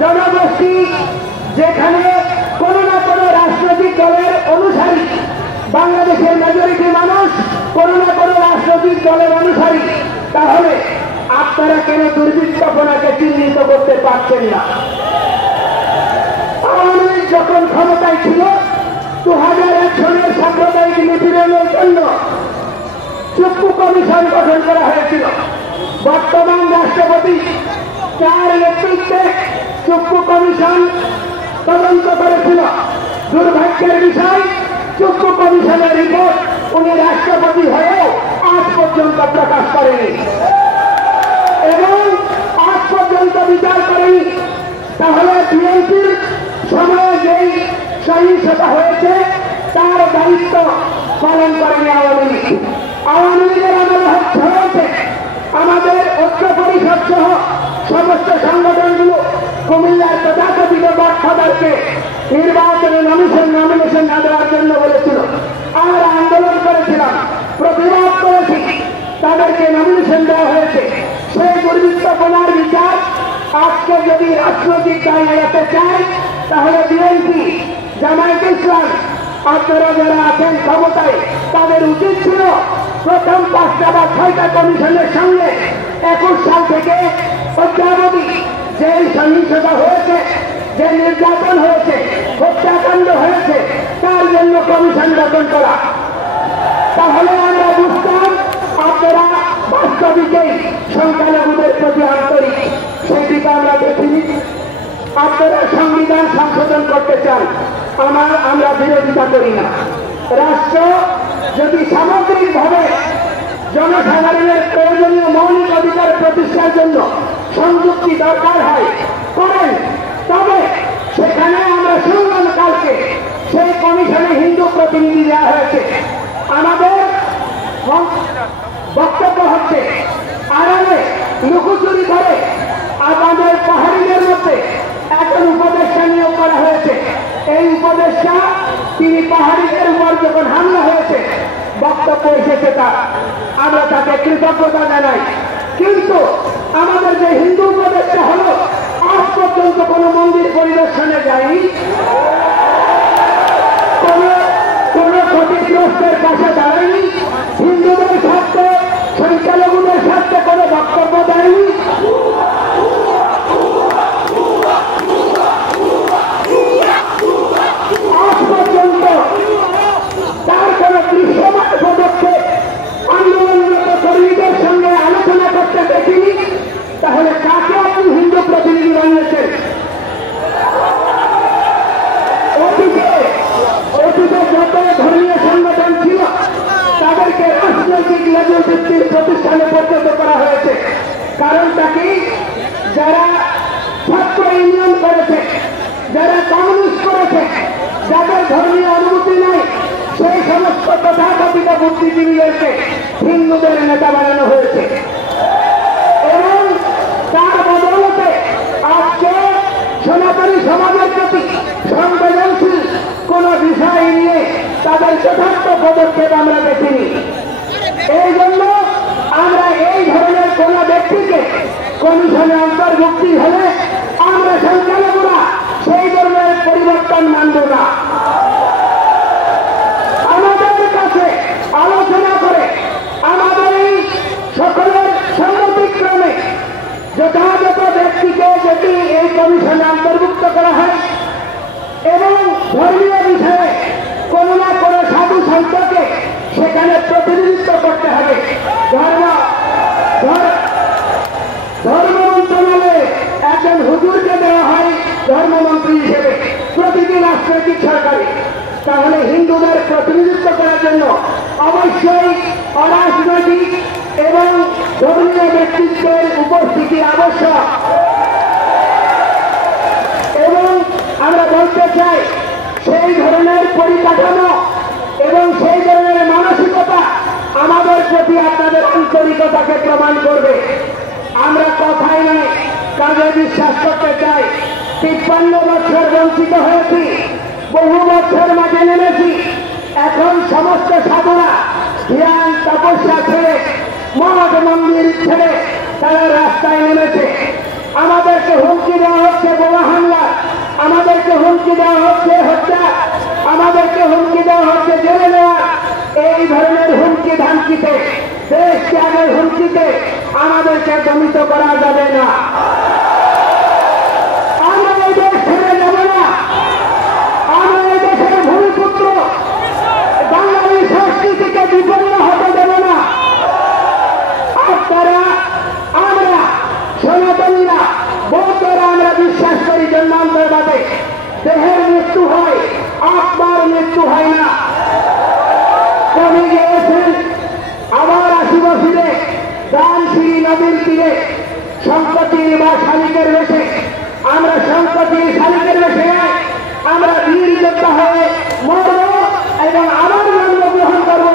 জনগোষ্ঠী, যেখানে কোন না কোন রাজনৈতিক দলের অনুসারী। বাংলাদেশের মেজরিটি মানুষ কোন না কোন রাজনৈতিক দলের অনুসারী। তাহলে আপনারা কেন দুর্বৃত্তপনাকে চিহ্নিত করতে পারছেন না? আওয়ামী লীগ যখন ক্ষমতায় ছিল 2001 সনের সাম্প্রদায়িক নিপীড়নের জন্য চুপ্পু কমিশন গঠন করা হয়েছিল। বর্তমান রাষ্ট্রপতি তার নেতৃত্বে চুপ্পু কমিশন তদন্ত করেছিল। দুর্ভাগ্যের বিষয়, চুপ্পু কমিশনের রিপোর্ট উনি রাষ্ট্রপতি হয়েও আজ পর্যন্ত প্রকাশ করেনি এবং আজ পর্যন্ত বিচার করেনি। তাহলে বিএনপির সময়ে যেই সহিংসতা হয়েছে তার দায়িত্ব পালন করেনি আওয়ামী লীগ। আওয়ামী লীগের আমলে হয়েছে আমাদের ঐক্য পরিষদ সহ সমস্ত সংগঠনগুলো কুমিল্লার তথাকথিত বক্তাদেরকে নির্বাচনে নমিনেশন না দেওয়ার জন্য বলেছিল। আমরা আন্দোলন করেছিলাম, প্রতিবাদ করেছি, তাদেরকে নমিনেশন দেওয়া হয়েছে। সেই দুর্বৃত্তপনার বিচার আজকে যদি রাজনৈতিক দায় এড়াতে চায় তাহলে বিএনপি, জামায়াতে ইসলাম, আপনারা যারা আছেন ক্ষমতায় তাদের উচিত ছিল প্রথম 5টা বা 6টা কমিশনের সঙ্গে 21 সাল থেকে অদ্যাবধি যে সহিংসতা হয়েছে, যে নির্যাতন হয়েছে, হত্যাকাণ্ড হয়েছে, তার জন্য কমিশন গঠন করা। তাহলে আমরা বুঝতাম আপনারা বাস্তবিকেই সংখ্যালঘুদের প্রতি আন্তরিক। সেটিকে আমরা দেখিনি। আপনারা সংবিধান সংশোধন করতে চান, আমরা বিরোধিতা করি না। রাষ্ট্র যদি সামগ্রিকভাবে জনসাধারণের প্রয়োজনীয় মৌলিক অধিকার প্রতিষ্ঠার জন্য সংযুক্তি দরকার হয় করেন, তবে সেখানে আমরা শুনলাম কালকে সেই কমিশনে হিন্দু প্রতিনিধি দেওয়া হয়েছে। আমাদের বক্তব্য হচ্ছে আড়ালে লুকোচুরি করে আমাদের পাহাড়িদের মধ্যে এখন উপদেষ্টা নিয়োগ করা হয়েছে। এই উপদেষ্টা তিনি পাহাড়িদের উপর যখন হামলা হয়েছে বক্তব্য এসেছে তার, আমরা তাকে কৃতজ্ঞতা জানাই। কিন্তু আমাদের যে হিন্দু উপদেশটা হলো আজ পর্যন্ত কোনো মন্দির পরিদর্শনে যায়নি, কোন ক্ষতিগ্রস্তের কাছে দাঁড়ায়নি, হিন্দুদের স্বার্থে সংখ্যালঘুদের স্বার্থে কোনো বক্তব্য দেয়নি। আজ পর্যন্ত তার কোন দৃশ্যমান পদক্ষেপ আন্দোলনরত কর্মীদের সঙ্গে আলোচনা করতে দেখিনি। তাহলে কাকে আপনি হিন্দু প্রতিনিধি বানিয়েছেন? অতীতে যত ধর্মীয় সংগঠন ছিল তাদেরকে রাজনৈতিক লেজুর ভিত্তির প্রতিষ্ঠানে পরিণত করা হয়েছে। কারণটা কি? যারা ছাত্র ইউনিয়ন করেছে, যারা কমিউনিস্ট করেছে, যাদের ধর্মীয় অনুমতি নেই, সেই সমস্ত তথাকথিত বুদ্ধিজীবীদেরকে হিন্দুদের নেতা বানানো হয়েছে এবং তার বদৌলতে আজকে সনাতনী সমাজের প্রতি সংবেদনশীল কোন বিষয় নিয়ে তাদের যথার্থ পদক্ষেপ আমরা দেখিনি। এই জন্য আমরা এই ধরনের কোন ব্যক্তিকে কমিশনে অন্তর্ভুক্তি হলে আমরা সংখ্যালঘুরা সেই ধরনের পরিবর্তন মানব না। আমাদের কাছে আলোচনা করে আমাদের এই সকলের সম্মতিক্রমে যথাযথ ব্যক্তিকে যদি এই কমিশনে অন্তর্ভুক্ত করা হয় এবং ধর্মীয় বিষয়ে কোন না কোন সাধু সন্তকে সেখানে প্রতিনিধিত্ব করতে হবে। ধর্ম মন্ত্রণালয়ে একজন হুজুরকে দেওয়া হয় ধর্মমন্ত্রী হিসেবে প্রতিটি রাজনৈতিক সরকারে। তাহলে হিন্দুদের প্রতিনিধিত্ব করার জন্য অবশ্যই অরাজনৈতিক এবং ধর্মীয় ব্যক্তিত্বের উপস্থিতি আবশ্যক। এবং আমরা বলতে চাই সেই ধরনের পরিকাঠামো এবং সেই ধরনের মানসিকতা আমাদের প্রতি আপনাদের আন্তরিকতাকে প্রমাণ করবে। আমরা কথাই নয় কাজে বিশ্বাস করতে চাই। 53 বছর বঞ্চিত হয়েছি, বহু বছর মাঝে নেমেছি। এখন সমস্ত সাধুরা ধ্যান তপস্যা ছেড়ে, মঠ মন্দির ছেড়ে তারা রাস্তায় নেমেছে। আমাদেরকে হুমকি দেওয়া হচ্ছে বোমা হামলা, আমাদেরকে হুমকি দেওয়া হচ্ছে হত্যা, আমাদেরকে হুমকি দেওয়া হচ্ছে জেলে নেওয়া। এই ধরনের হুমকি ধামকিতে, দেশ ত্যাগের হুমকিতে আমাদেরকে দমিত করা যাবে না। আমরা এই দেশ ছেড়ে যাব না। আমরা এই দেশের ভূমিপুত্র, বাঙালি সংস্কৃতিকে বিপন্ন হতে দেব না। আপনারা, আমরা সনাতনীরা, বৌদ্ধরা আমরা বিশ্বাস করি জন্মান্তরবাদে দেহের মৃত্যু হয়, আত্মার মৃত্যু হয় না। কবি গিয়েছেন আবার আসিব ফিরে দানশিরি নদীর তীরে সম্পত্তির বা শালিকের বেশে। আমরা সম্পত্তির শালিকের বেশে আমরা বীর যোদ্ধা হয়ে মরব এবং আবার জন্মগ্রহণ করব।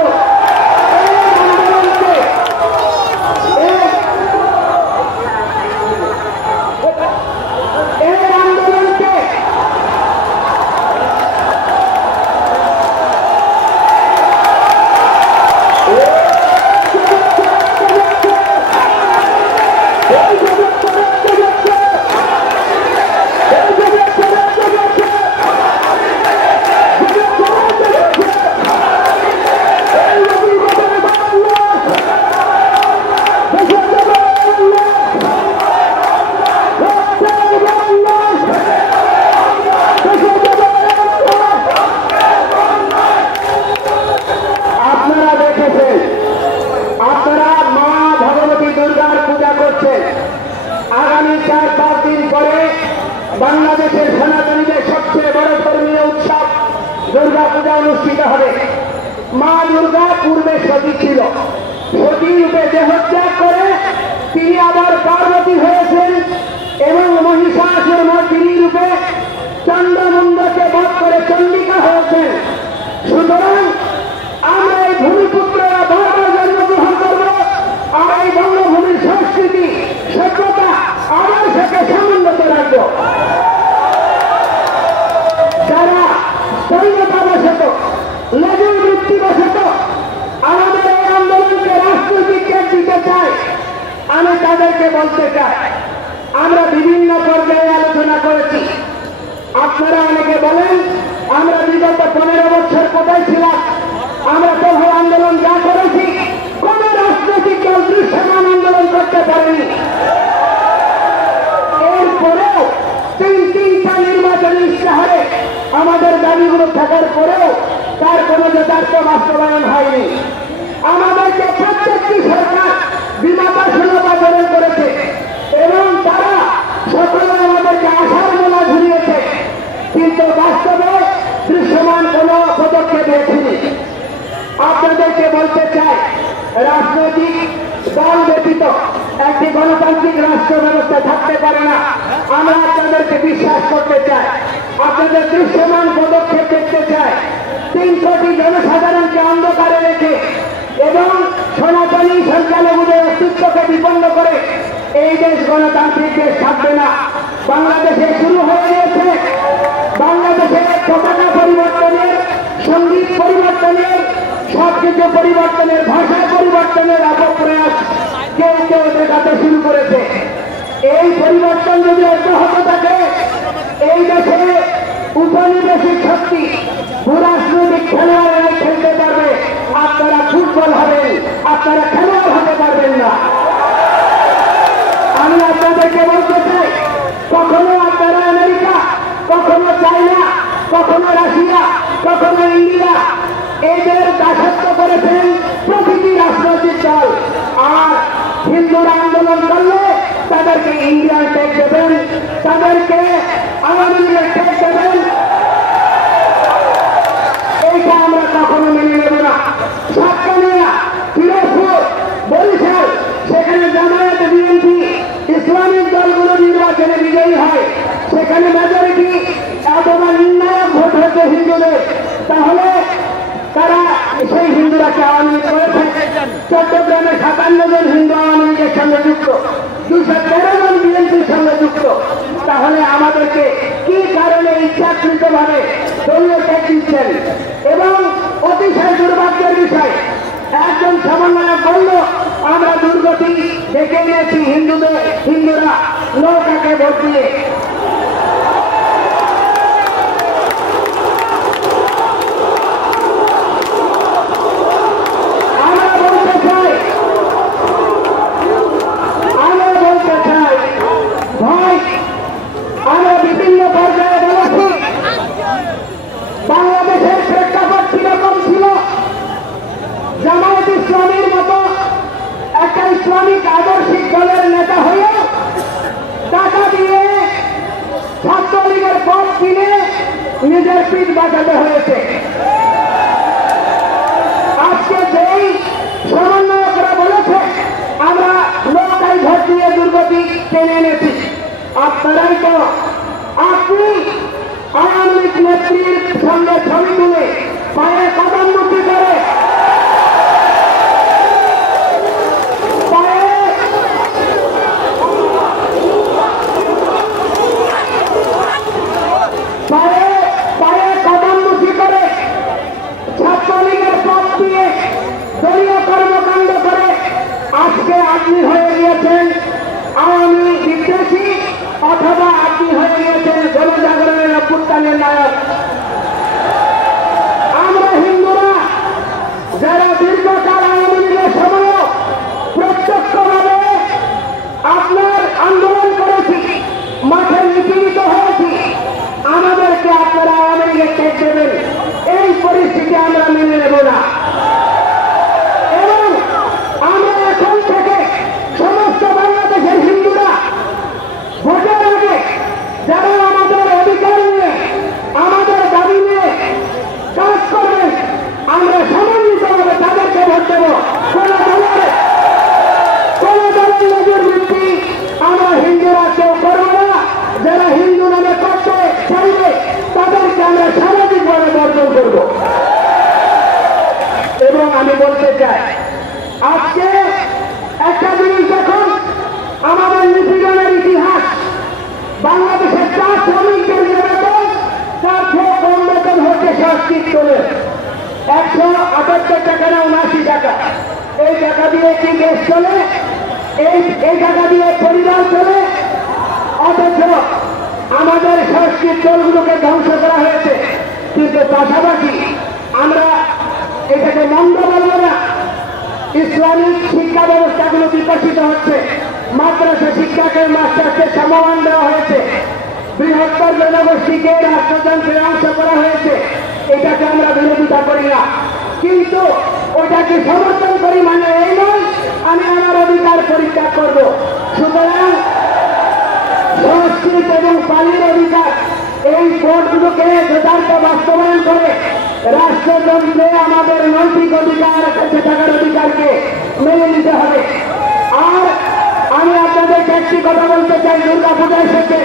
এই আন্দোলনকে বাংলাদেশের সনাতনীদের সবচেয়ে বড় ধর্মীয় উৎসব দুর্গা পূজা অনুষ্ঠিত হবে। মা দুর্গা পূর্বে সতী ছিল, সতী রূপে দেহত্যাগ করে তিনি আবার পার্বতী হয়েছেন এবং মহিষাসুর মর্দিনী রূপে চন্দ্রমুণ্ডকে বধ করে চন্ডিকা হয়েছেন। সুতরাং আমরা এই ভূমিপুত্ররা বারবার জন্মগ্রহণ করব আর এই বঙ্গভূমির সংস্কৃতি সভ্যতা আবার সেকে সমুন্নত রাখবো। যারা সৈন্যতা বসে আমি তাদেরকে বলতে চাই, আমরা বিভিন্ন পর্যায়ে আলোচনা করেছি। আপনারা অনেকে বলেন আমরা বিগত 15 বছর কোথায় ছিলাম, আমরা তবু আন্দোলন যা করেছি কোন রাজনৈতিক দল দৃশ্যমান আন্দোলন করতে পারেনি। এরপরেও তিনটা নির্বাচনী ইশতেহারে আমাদের দাবিগুলো থাকার পরেও তার কোন যথার্থ বাস্তবায়ন হয়নি। আমাদেরকে প্রত্যেকটি সরকার বিমা ঘোষণা প্রদান করেছে এবং তারা সকলে আমাদেরকে আশার মেলা ঘুরিয়েছে, কিন্তু বাস্তবে দৃশ্যমান কোন পদক্ষেপ নেয়নি। আপনাদেরকে বলতে চাই, রাজনৈতিক দল ব্যতীত একটি গণতান্ত্রিক রাষ্ট্র ব্যবস্থা থাকতে পারে না। আমরা আপনাদেরকে বিশ্বাস করতে চাই, আপনাদের দৃশ্যমান পদক্ষেপ দেখতে চাই। 3 কোটি জনসাধারণকে অন্ধকারে রেখে এবং সনাতনী সংখ্যালঘুদের অস্তিত্বকে বিপন্ন করে এই দেশ গণতান্ত্রিক দেশ থাকবে না। বাংলাদেশে শুরু হয়ে গিয়েছে বাংলাদেশের পতাকা পরিবর্তনের, সঙ্গীত পরিবর্তনের, সবকিছু পরিবর্তনের, ভাষা পরিবর্তনের অপপ্রয়াস কেউ কেউ দেখাতে শুরু করেছে। এই পরিবর্তন যদি অব্যাহত থাকে এই দেশে উপনিবেশিক শক্তি ভূরাজনৈতিক খেলোয়াড়রা খেলতে পারবে। আপনারা ফুটবল হবেন, আপনারা খেলোয়াড় হতে পারবেন না। আমি আপনাদেরকে বলতে চাই, কখনো আপনারা আমেরিকা, কখনো চায়না, কখনো রাশিয়া, কখনো ইন্ডিয়া এদের দাসত্ব করেছেন প্রতিটি রাজনৈতিক দল। আর হিন্দুরা আন্দোলন করলে তাদেরকে ইন্ডিয়ান ট্যাগ দেবেন, তাদেরকে আওয়ামী লীগের ট্যাগ দেবেন। এইটা আমরা কখনো মেনে নেব না। সাতকানিয়া, পিরোজপুর, বরিশাল, সেখানে জামায়াত, বিএনপি, ইসলামিক দলগুলো নির্বাচনে বিজয়ী হয়, সেখানে মেজরিটি অথবা নির্ণায়ক ভোট হচ্ছে হিন্দুদের, তাহলে তারা সেই হিন্দুরাকে আওয়ামী লীগ করেছে। চট্টগ্রামে 57 জন হিন্দু আওয়ামী লীগের সঙ্গে যুক্ত, 213 জন বিএনপির সঙ্গে যুক্ত। তাহলে আমাদেরকে কি কারণে ইচ্ছাকৃত ভাবে দলীয় ট্যাগ দিচ্ছেন? এবং অতিশয় দুর্ভাগ্যের বিষয়, একজন সমন্বয়ক বলল আমরা দুর্গতি ডেকে নিয়েছি হিন্দুরা নৌকাকে ভোট দিয়ে। আমরা বিভিন্ন পর্যায়ে বলেছি বাংলাদেশের প্রেক্ষাপট কিরকম ছিল। জামায়াত ইসলামীর মতো একটা ইসলামিক আদর্শিক দলের নেতা হয়ে টাকা দিয়ে ছাত্রলীগের পদ কিনে নিজের পিঠ বাঁচাতে হয়েছে। আজকে যেই সমন্বয়করা বলেছে আমরা নৌকায় ভোট দিয়ে দুর্গতি টেনে এনেছি, আপনারাই তো, আপনি আওয়ামী লীগ নেত্রীর সঙ্গে ছবি তুলে পায়ে কদমমুখী করে পায়ে কদমমুখী করে ছাত্রলীগের পথ দিয়ে দলীয় কর্মকাণ্ড করে আজকে আপনি হয়ে গিয়েছেন আওয়ামী বিদ্বেষী, অথবা আপনি হয়ে গিয়েছেন জনজাগরণের অভ্যুত্থানের নায়ক। আমরা হিন্দুরা যারা দীর্ঘকাল আওয়ামী লীগের সময় প্রত্যক্ষভাবে আপনার আন্দোলন করেছি, মাঠে নিপীড়িত হয়েছি, আমাদেরকে আপনারা আওয়ামী লীগের ট্যাগ দেবেন, এই পরিস্থিতি আমরা মেনে নেব না। এবং আমরা এখন থেকে সমস্ত বাংলাদেশের হিন্দুরা ভোটের আগে যারা আমাদের অধিকার নিয়ে, আমাদের দাবি নিয়ে কাজ করবেন, আমরা সমন্বিতভাবে তাদেরকে ভোট দেব। কোন দলের নজর বৃত্তি আমরা হিন্দুরা কেউ করব না। যারা হিন্দু নামে করতে চাইবে তাদেরকে আমরা সামাজিকভাবে বর্জন করব। এবং আমি বলতে চাই, আজকে একটা জিনিস দেখুন, আমাদের নিপীড়নের ইতিহাস, বাংলাদেশের 4 শ্রমিকদের যে বেতন তার চেয়ে কম বেতন হচ্ছে সংস্কৃতনের 178 টাকা না 79 টাকা। এই টাকা দিয়ে কি দেশ চলে? এই টাকা দিয়ে পরিবার চলে, অথচ আমাদের সংস্কৃত দলগুলোকে ধ্বংস করা হয়েছে। কিন্তু পাশাপাশি আমরা এটাকে মন্দ বলবো না, ইসলামিক শিক্ষা ব্যবস্থাগুলো বিকশিত হচ্ছে, মাদ্রাসা শিক্ষাকে মাস্টারকে সম্মান দেওয়া হয়েছে, বৃহত্তর জনগোষ্ঠীকে রাষ্ট্রযন্ত্রে অংশ করা হয়েছে। এটাকে আমরা বিরোধিতা করি না, কিন্তু ওটাকে সমর্থন করি মানে এই নয় আমি আমার অধিকার পরিত্যাগ করব। সুতরাং সংস্কৃত এবং পালির অধিকার এই কোর্টগুলোকে যথার্থ বাস্তবায়ন করে রাষ্ট্রযন্ত্রে আমাদের নৈতিক অধিকার, বেঁচে থাকার অধিকারকে মেনে নিতে হবে। আর আমি আপনাদেরকে একটি কথা বলতে চাই, দুর্গা পূজা এসেছে,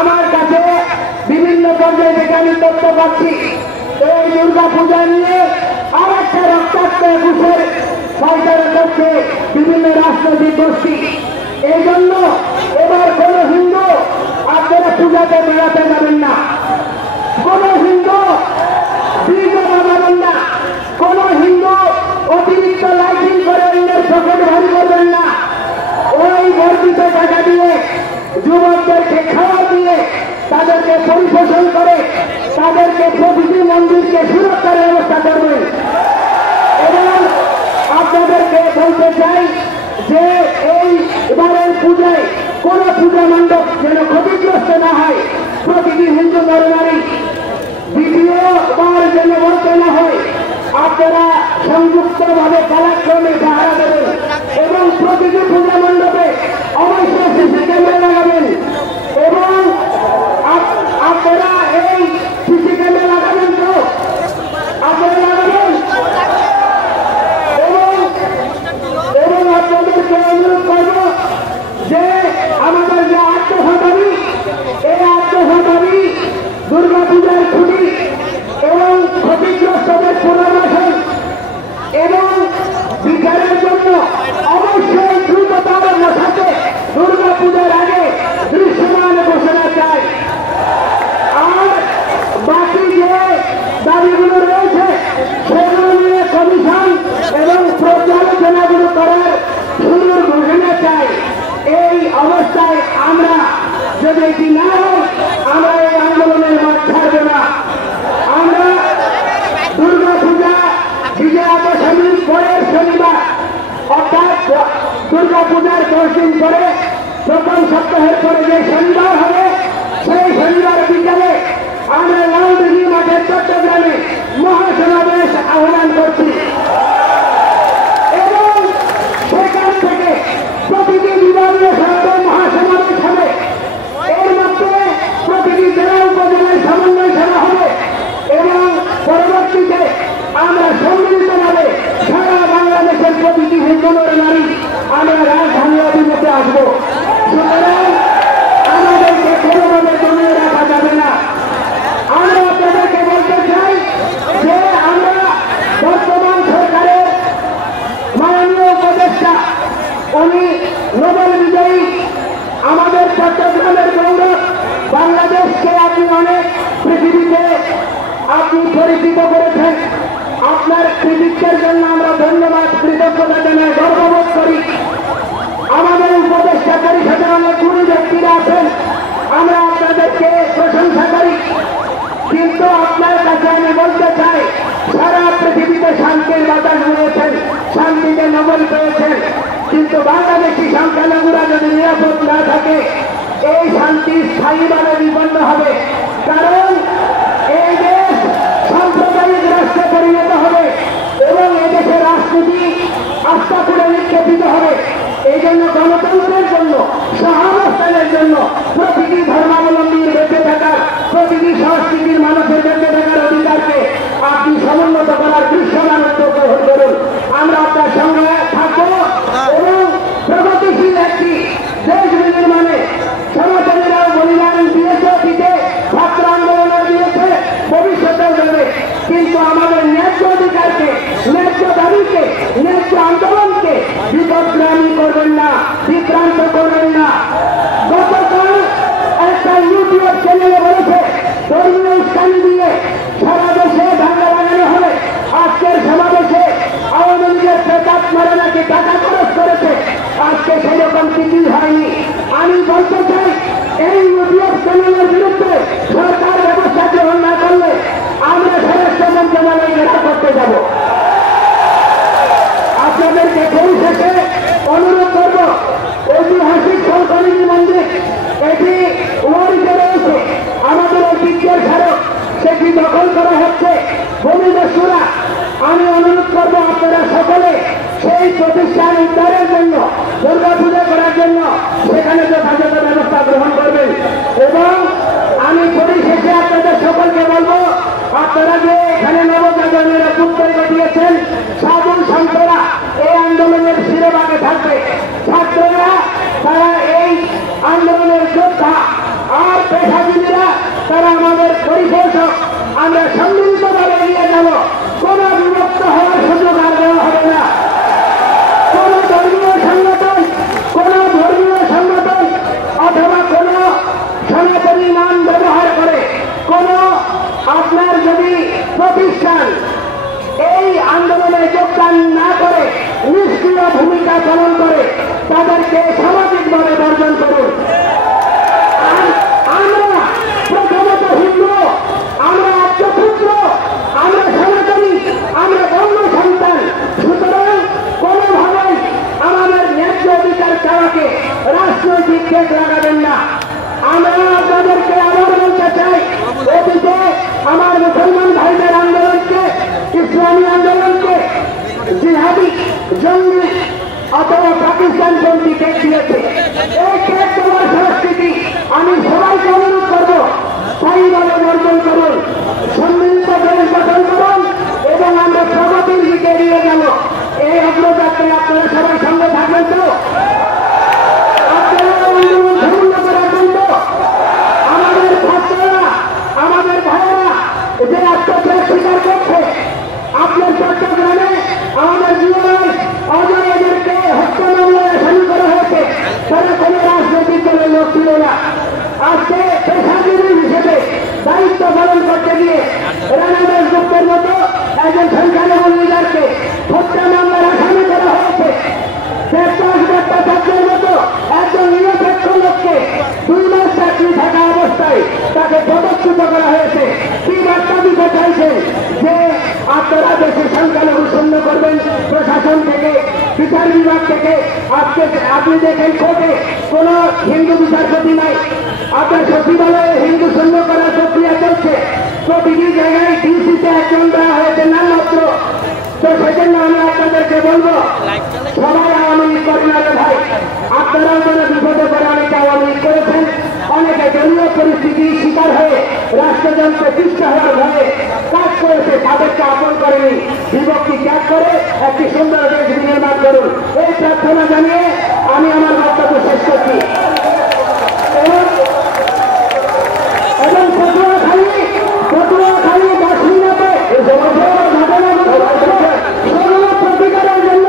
আমার কাছে বিভিন্ন পর্যায়ে থেকে আমি তথ্য পাচ্ছি এই দুর্গা পূজা নিয়ে আর একটা রক্তাক্ত একুশের ফাইটারের পক্ষে বিভিন্ন রাজনৈতিক গোষ্ঠী। এই জন্য এবার কোন হিন্দু আপনারা পূজাতে বেড়াতে যাবেন না, কোন হিন্দু ডিজে বাজাবেন না, কোন হিন্দু অতিরিক্ত লাইটিং করে অন্যের পকেট ভারী করবেন না। ওই বর্ধিত টাকা দিয়ে যুবকদেরকে খাওয়া দিয়ে তাদেরকে পরিপোষণ করে তাদেরকে প্রতিটি মন্দিরকে সুরক্ষার ব্যবস্থা করবেন। এবং আপনাদেরকে বলতে চাই যে এই এবারের পূজায় কোন পূজা মণ্ডপ যেন ক্ষতিগ্রস্ত না হয়, প্রতিটি হিন্দু নরনারী দ্বিতীয়বার যেন বলতে না হয়। আপনারা সংযুক্তভাবে কালাক্রমে পাহারা দেবেন এবং প্রতিটি পূজা মণ্ডপে অবশ্যই সিসি ক্যামেরা লাগাবেন এবং আপনারা এই সিসি ক্যামেরা লাগাবেন তো আপনারা লাগাবেন এবং আপনাদেরকে অনুরোধ করব যে আমাদের যে আত্মহা দাবি, এই আত্মহা দাবি দুর্গা পূজার ছুটি এবং ক্ষতিগ্রস্তদের পুনর্বাসন এবং বিচারের জন্য অবশ্যই দ্রুততার সাথে দুর্গা পূজার আগে দৃশ্যমান ঘোষণা চাই। আর বাকি যে দাবিগুলো রয়েছে সেগুলো নিয়ে কমিশন এবং পর্যালোচনাগুলো করার শুরুর ঘোষণা চাই। এই অবস্থায় আমরা যদি এটি না হয় আমরা এই আন্দোলনের মাঠ ছাড়ব না। আমরা দুর্গা পূজা বিজয়া দশমীর পরের শনিবার অর্থাৎ দুর্গা পূজার 10 দিন পরে প্রথম সপ্তাহের পরে যে শনিবার হবে সেই শনিবার বিকালে আমরা লালদিঘি মাঠের চট্টগ্রামে মহাসমাবেশ আহ্বান করছি এবং সেখান থেকে প্রতিটি বিভাগীয় সরকার মহাসমাবেশ হবে। এর মধ্যে প্রতিটি জেলা উপজেলায় সমন্বয় সভা হবে এবং পরবর্তীতে আমরা সম্মিলিতভাবে সারা বাংলাদেশের প্রতিটি হিন্দু নারী আমরা রাজধানী অভিমুখে আসবো। সুতরাং আমাদেরকে কোনোভাবে জমিয়ে রাখা যাবে না। আমরা আপনাদেরকে বলতে চাই যে আমরা বর্তমান সরকারের মাননীয় উপদেষ্টা উনি নোবেল বিজয়ী, আমাদের চট্টগ্রামের গৌরব, বাংলাদেশকে আপনি অনেক পৃথিবীতে আপনি পরিচিত করেছেন। আপনার কৃতিত্বের জন্য আমরা ধন্যবাদ কৃতজ্ঞতা জানাই, গর্ববোধ করি। আমাদের উপদেষ্টা পরিষদে অনেক গুণী ব্যক্তিরা আছেন, আমরা আপনাদেরকে প্রশংসা করি। কিন্তু আপনার কাছে আমি বলতে চাই সারা পৃথিবীতে শান্তির বাতাস বলেছেন, শান্তিতে নোবেল পেয়েছেন, কিন্তু বাংলাদেশি সংখ্যালঘুরা যদি নিরাপদ না থাকে এই শান্তি স্থায়ীভাবে বিপন্ন হবে। কারণ এই দেশ সাম্প্রদায়িক রাষ্ট্রে পরিণত হবে এবং এদেশের রাজনীতি আস্থা করে নিক্ষেপিত হবে। এই জন্য গণতন্ত্রের জন্য, সহাবস্থানের জন্য প্রতিটি ধর্মাবলম্বীর বেঁচে থাকার, প্রতিটি সংস্কৃতির মানুষের বেঁচে থাকার অধিকারকে আপনি সমুন্নত করার দৃশ্যমান উদ্যোগ গ্রহণ করুন। আমরা আপনার সঙ্গে থাকবো এবং প্রগতিশীল একটি দেশ বিনির্মাণে সনাতনীরাও বলিদান দিয়েছে, অতীতে ছাত্র আন্দোলনে দিয়েছে, ভবিষ্যতেও দেবে। কিন্তু আমাদের ন্যায্য অধিকারকে, ন্যায্য দাবিকে, ন্যায্য আন্দোলনকে বিপদগ্রামী করবেন না, বিভ্রান্ত করবেন না। গতকাল একটা ইউটিউব চ্যানেলে বলেছে ধর্মীয় উস্কানি দিয়ে সারা দেশে দাঙ্গা লাগানো হবে। আজকের সমাবেশে আওয়ামী লীগের প্রেতাত্মারা নাকি টাকা খরচ করেছে। আজকে সেখানে যথাযথ ব্যবস্থা গ্রহণ করবেন। এবং আমি পরিশেষে আপনাদের সকলকে বলবো, আপনারা যে এখানে নবজাগরণের উত্তর দিয়েছেন, সাধু সন্তরা এই আন্দোলনের শিরোভাগে থাকবে। ছাত্ররা তারা এই আন্দোলনের যোদ্ধা, আর পেশাজীবীরা তারা আমাদের পরিপোষক। আমরা সম্মিলিতভাবে এগিয়ে যাব। কোন বিভক্ত হওয়ার সুযোগ আর দেওয়া হবে না। কোন ধর্মীয় সংগঠন, কোন ধর্মীয় সংগঠন অথবা কোন সনাতনী নাম ব্যবহার করে কোন আপনার যদি প্রতিষ্ঠান এই আন্দোলনে যোগদান না করে, নিষ্ক্রিয় ভূমিকা পালন করে, তাদেরকে সামাজিকভাবে বর্জন করুন। আমরা প্রথমত হিন্দু, আমরা আত্মপুত্র, আমরা সনাতনী, আমরা ধর্ম সন্তান। সুতরাং কোনোভাবেই আমাদের ন্যায্য অধিকার চাওয়াকে রাজনৈতিক কেক লাগাবেন না। আমরা আপনাদেরকে আবার বলতে চাই, অতীতে আমার মুসলমান ভাইদের আন্দোলনকে, ইসলামী আন্দোলনকে জিহাদি, জঙ্গি অথবা পাকিস্তানপন্থী কেক দিয়েছে। এই কেক দেওয়ার সংস্কৃতি আমি সবাইকে অনুরোধ করবো, স্থায়ীভাবে বর্জন করুন, সম্মিলিত দেশ গঠন করুন এবং আমরা প্রগতির দিকে এগিয়ে যাব। এই অগ্রযাত্রায় আপনারা সবাই সঙ্গে থাকবেন তো? আপনারা আন্দোলন সমুন্নত রাখবেন তো? আমাদের ছাত্ররা, আমাদের ভাইয়েরা যে আত্মত্যাগ স্বীকার করছে, আপনার চট্টগ্রামে আমাদের জীবনে অজয় এদেরকে হত্যা মামলায় আসামি করা হয়েছে। তারা কোনো রাজনৈতিক দলের লোক ছিল না। আজকে পেশাজীবী হিসেবে দায়িত্ব পালন করতে গিয়ে রানা দাসগুপ্তের মতো একজন সংখ্যালঘু লিডারকে হত্যা মামলার আসামি করা হয়েছে। ছাত্রের মতো একজন নিরপেক্ষ লোককে 2 মাস চাকরি থাকা অবস্থায় তাকে পদচ্যুত করা হয়েছে। কি বার্তা দিতে চাইছেন? যে আপনারা দেশে সংখ্যালঘু শূন্য করবেন প্রশাসন থেকে, বিচার বিভাগ থেকে। আজকে আপনি দেখেন কোর্টে কোন হিন্দু বিচারপতি নাই। আপনার সচিবালয়ে হিন্দু শূন্য করার প্রক্রিয়া চলছে। প্রতিটি জায়গায় ডিসিতে একজন দেওয়া হয়েছে নামমাত্র। তো সেজন্য আমি আপনাদেরকে বলবো, সবাই আওয়ামী লীগ করেন না রে ভাই। আপনারাও যেন বিপদে পড়ে অনেকে আওয়ামী লীগ করেছেন, অনেকে দলীয় পরিস্থিতির শিকার হয়ে রাষ্ট্রযন্ত্রে পিষ্ট হওয়ার ভয়ে কাজ করেছে, তাদেরকে আপন করেনি। বিভক্তি ত্যাগ করে একটি সুন্দর দেশ নির্মাণ করুন, এই প্রার্থনা জানিয়ে আমি আমার বক্তব্য শেষ করছি। এবং পটুয়াখালী 10 মিনিটে প্রতিকারের জন্য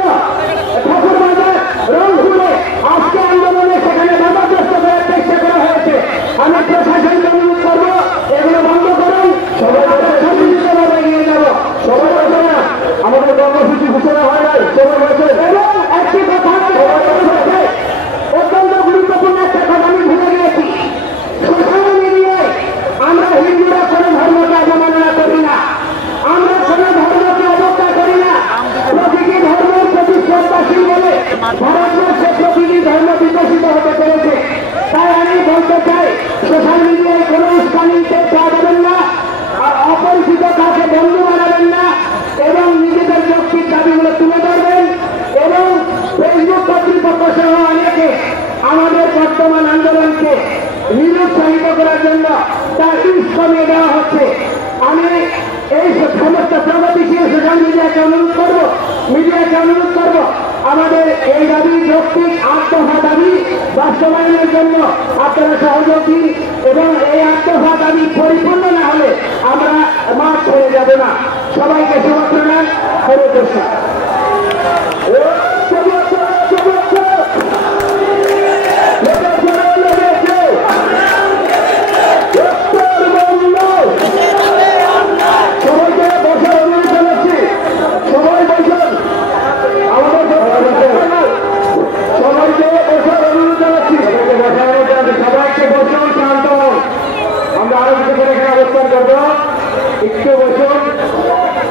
ঠাকুরবাজার, রংপুরে আজকে আন্দোলনে সেখানে বাধাগ্রস্ত করার চেষ্টা করা হয়েছে। আমি প্রশাসনকে অনুরোধ করবো, এগুলো বন্ধ করুন, সম্মিলিতভাবে এগিয়ে যাব। সবাই বলছে না আমাদের কর্মসূচি ঘোষণা হয় নাই, সবাই বলছে। এবং একটি কথা অত্যন্ত গুরুত্বপূর্ণ একটা কথা আমি ভুলে গিয়েছি। সোশ্যাল মিডিয়ায় আমরা হিন্দুরা কোনো ধর্মকে অবমাননা করি না, আমরা কোনো ধর্মকে অবজ্ঞা করি না। প্রতিটি ধর্মের প্রতি শ্রদ্ধাশীল বলে ভারতবর্ষে প্রতিটি ধর্ম বিকশিত হতে পেরেছে। তাই আমি বলতে চাই, সোশ্যাল মিডিয়ায় কোনো উস্কানিতে পা দেবেন না, অপরিচিত কাউকে বন্ধু বানাবেন না এবং নিজেদের যৌক্তিক দাবিগুলো তুলে ধরবেন। এবং ফেসবুক কর্তৃপক্ষ সহ অনেকে আমাদের বর্তমান আন্দোলনকে নিরুৎসাহিত করার জন্য তার ইউজ কমিয়ে দেওয়া হচ্ছে। আমি এই সমস্ত প্রগতিশীল সোশ্যাল মিডিয়াকে অনুরোধ করবো, আমাদের এই দাবি যৌক্তিক 8 দফা দাবি বাস্তবায়নের জন্য আপনারা সহযোগ দিন এবং এই 8 দফা দাবি পরিপূর্ণ না হলে আমরা মাঠ ছেড়ে যাব না। সবাইকে শুভকামনা, হরে কৃষ্ণ।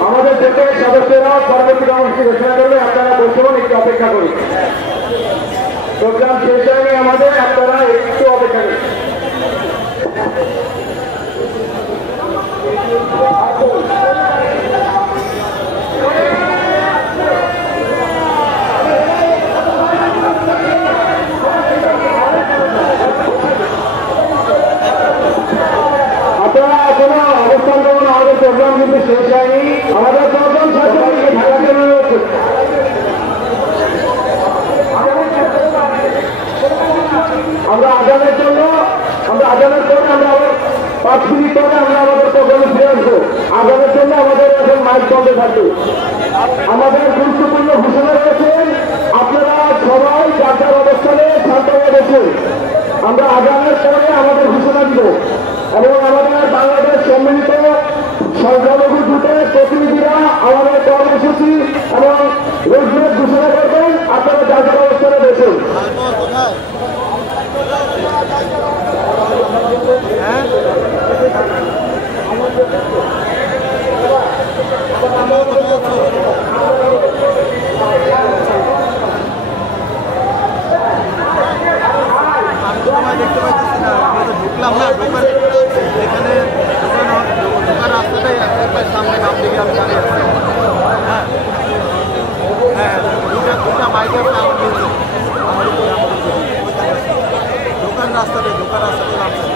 আমাদের দেশের সদস্যরা পরবর্তী কর্মসূচি ঘোষণা করবে, আপনারা বসুন, একটু অপেক্ষা করুন। প্রোগ্রাম শেষ হয়নি আমাদের, আপনারা একটু অপেক্ষা করুন। আমাদের গুরুত্বপূর্ণ ঘোষণা রয়েছে, আপনারা সবাই যার যার অবস্থানে শান্ত হয়ে গেছে। আমরা আগামের পরে আমাদের ঘোষণা দিব এবং আমাদের বাংলাদেশ সম্মিলিত সংখ্যালঘু জোটের প্রতিনিধিরা আমাদের কর্মসূচি এবং রোজমেট ঘোষণা করবেন। আপনারা যার যার অবস্থানে রয়েছেন। দেখতে পাচ্ছি না, ঢুকলাম না, ঢোকার এখানে ঢোকার রাস্তাটাই একবার সামনে নাম দিকে আমি দাঁড়িয়ে আছি। হ্যাঁ হ্যাঁ, দুটা বাইক আছে আমার দিকে, আমার উপরে ঢোকার রাস্তাটাই নামছে।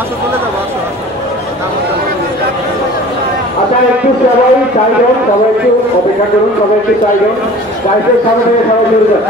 আসো চলে যাবো, আসো আসো। আচ্ছা, একটু সবাই চাইবেন, সবাই একটু অপেক্ষা করুন, সবাই একটু চাইবেন, চাইতে সামনে সবাই চলে যান।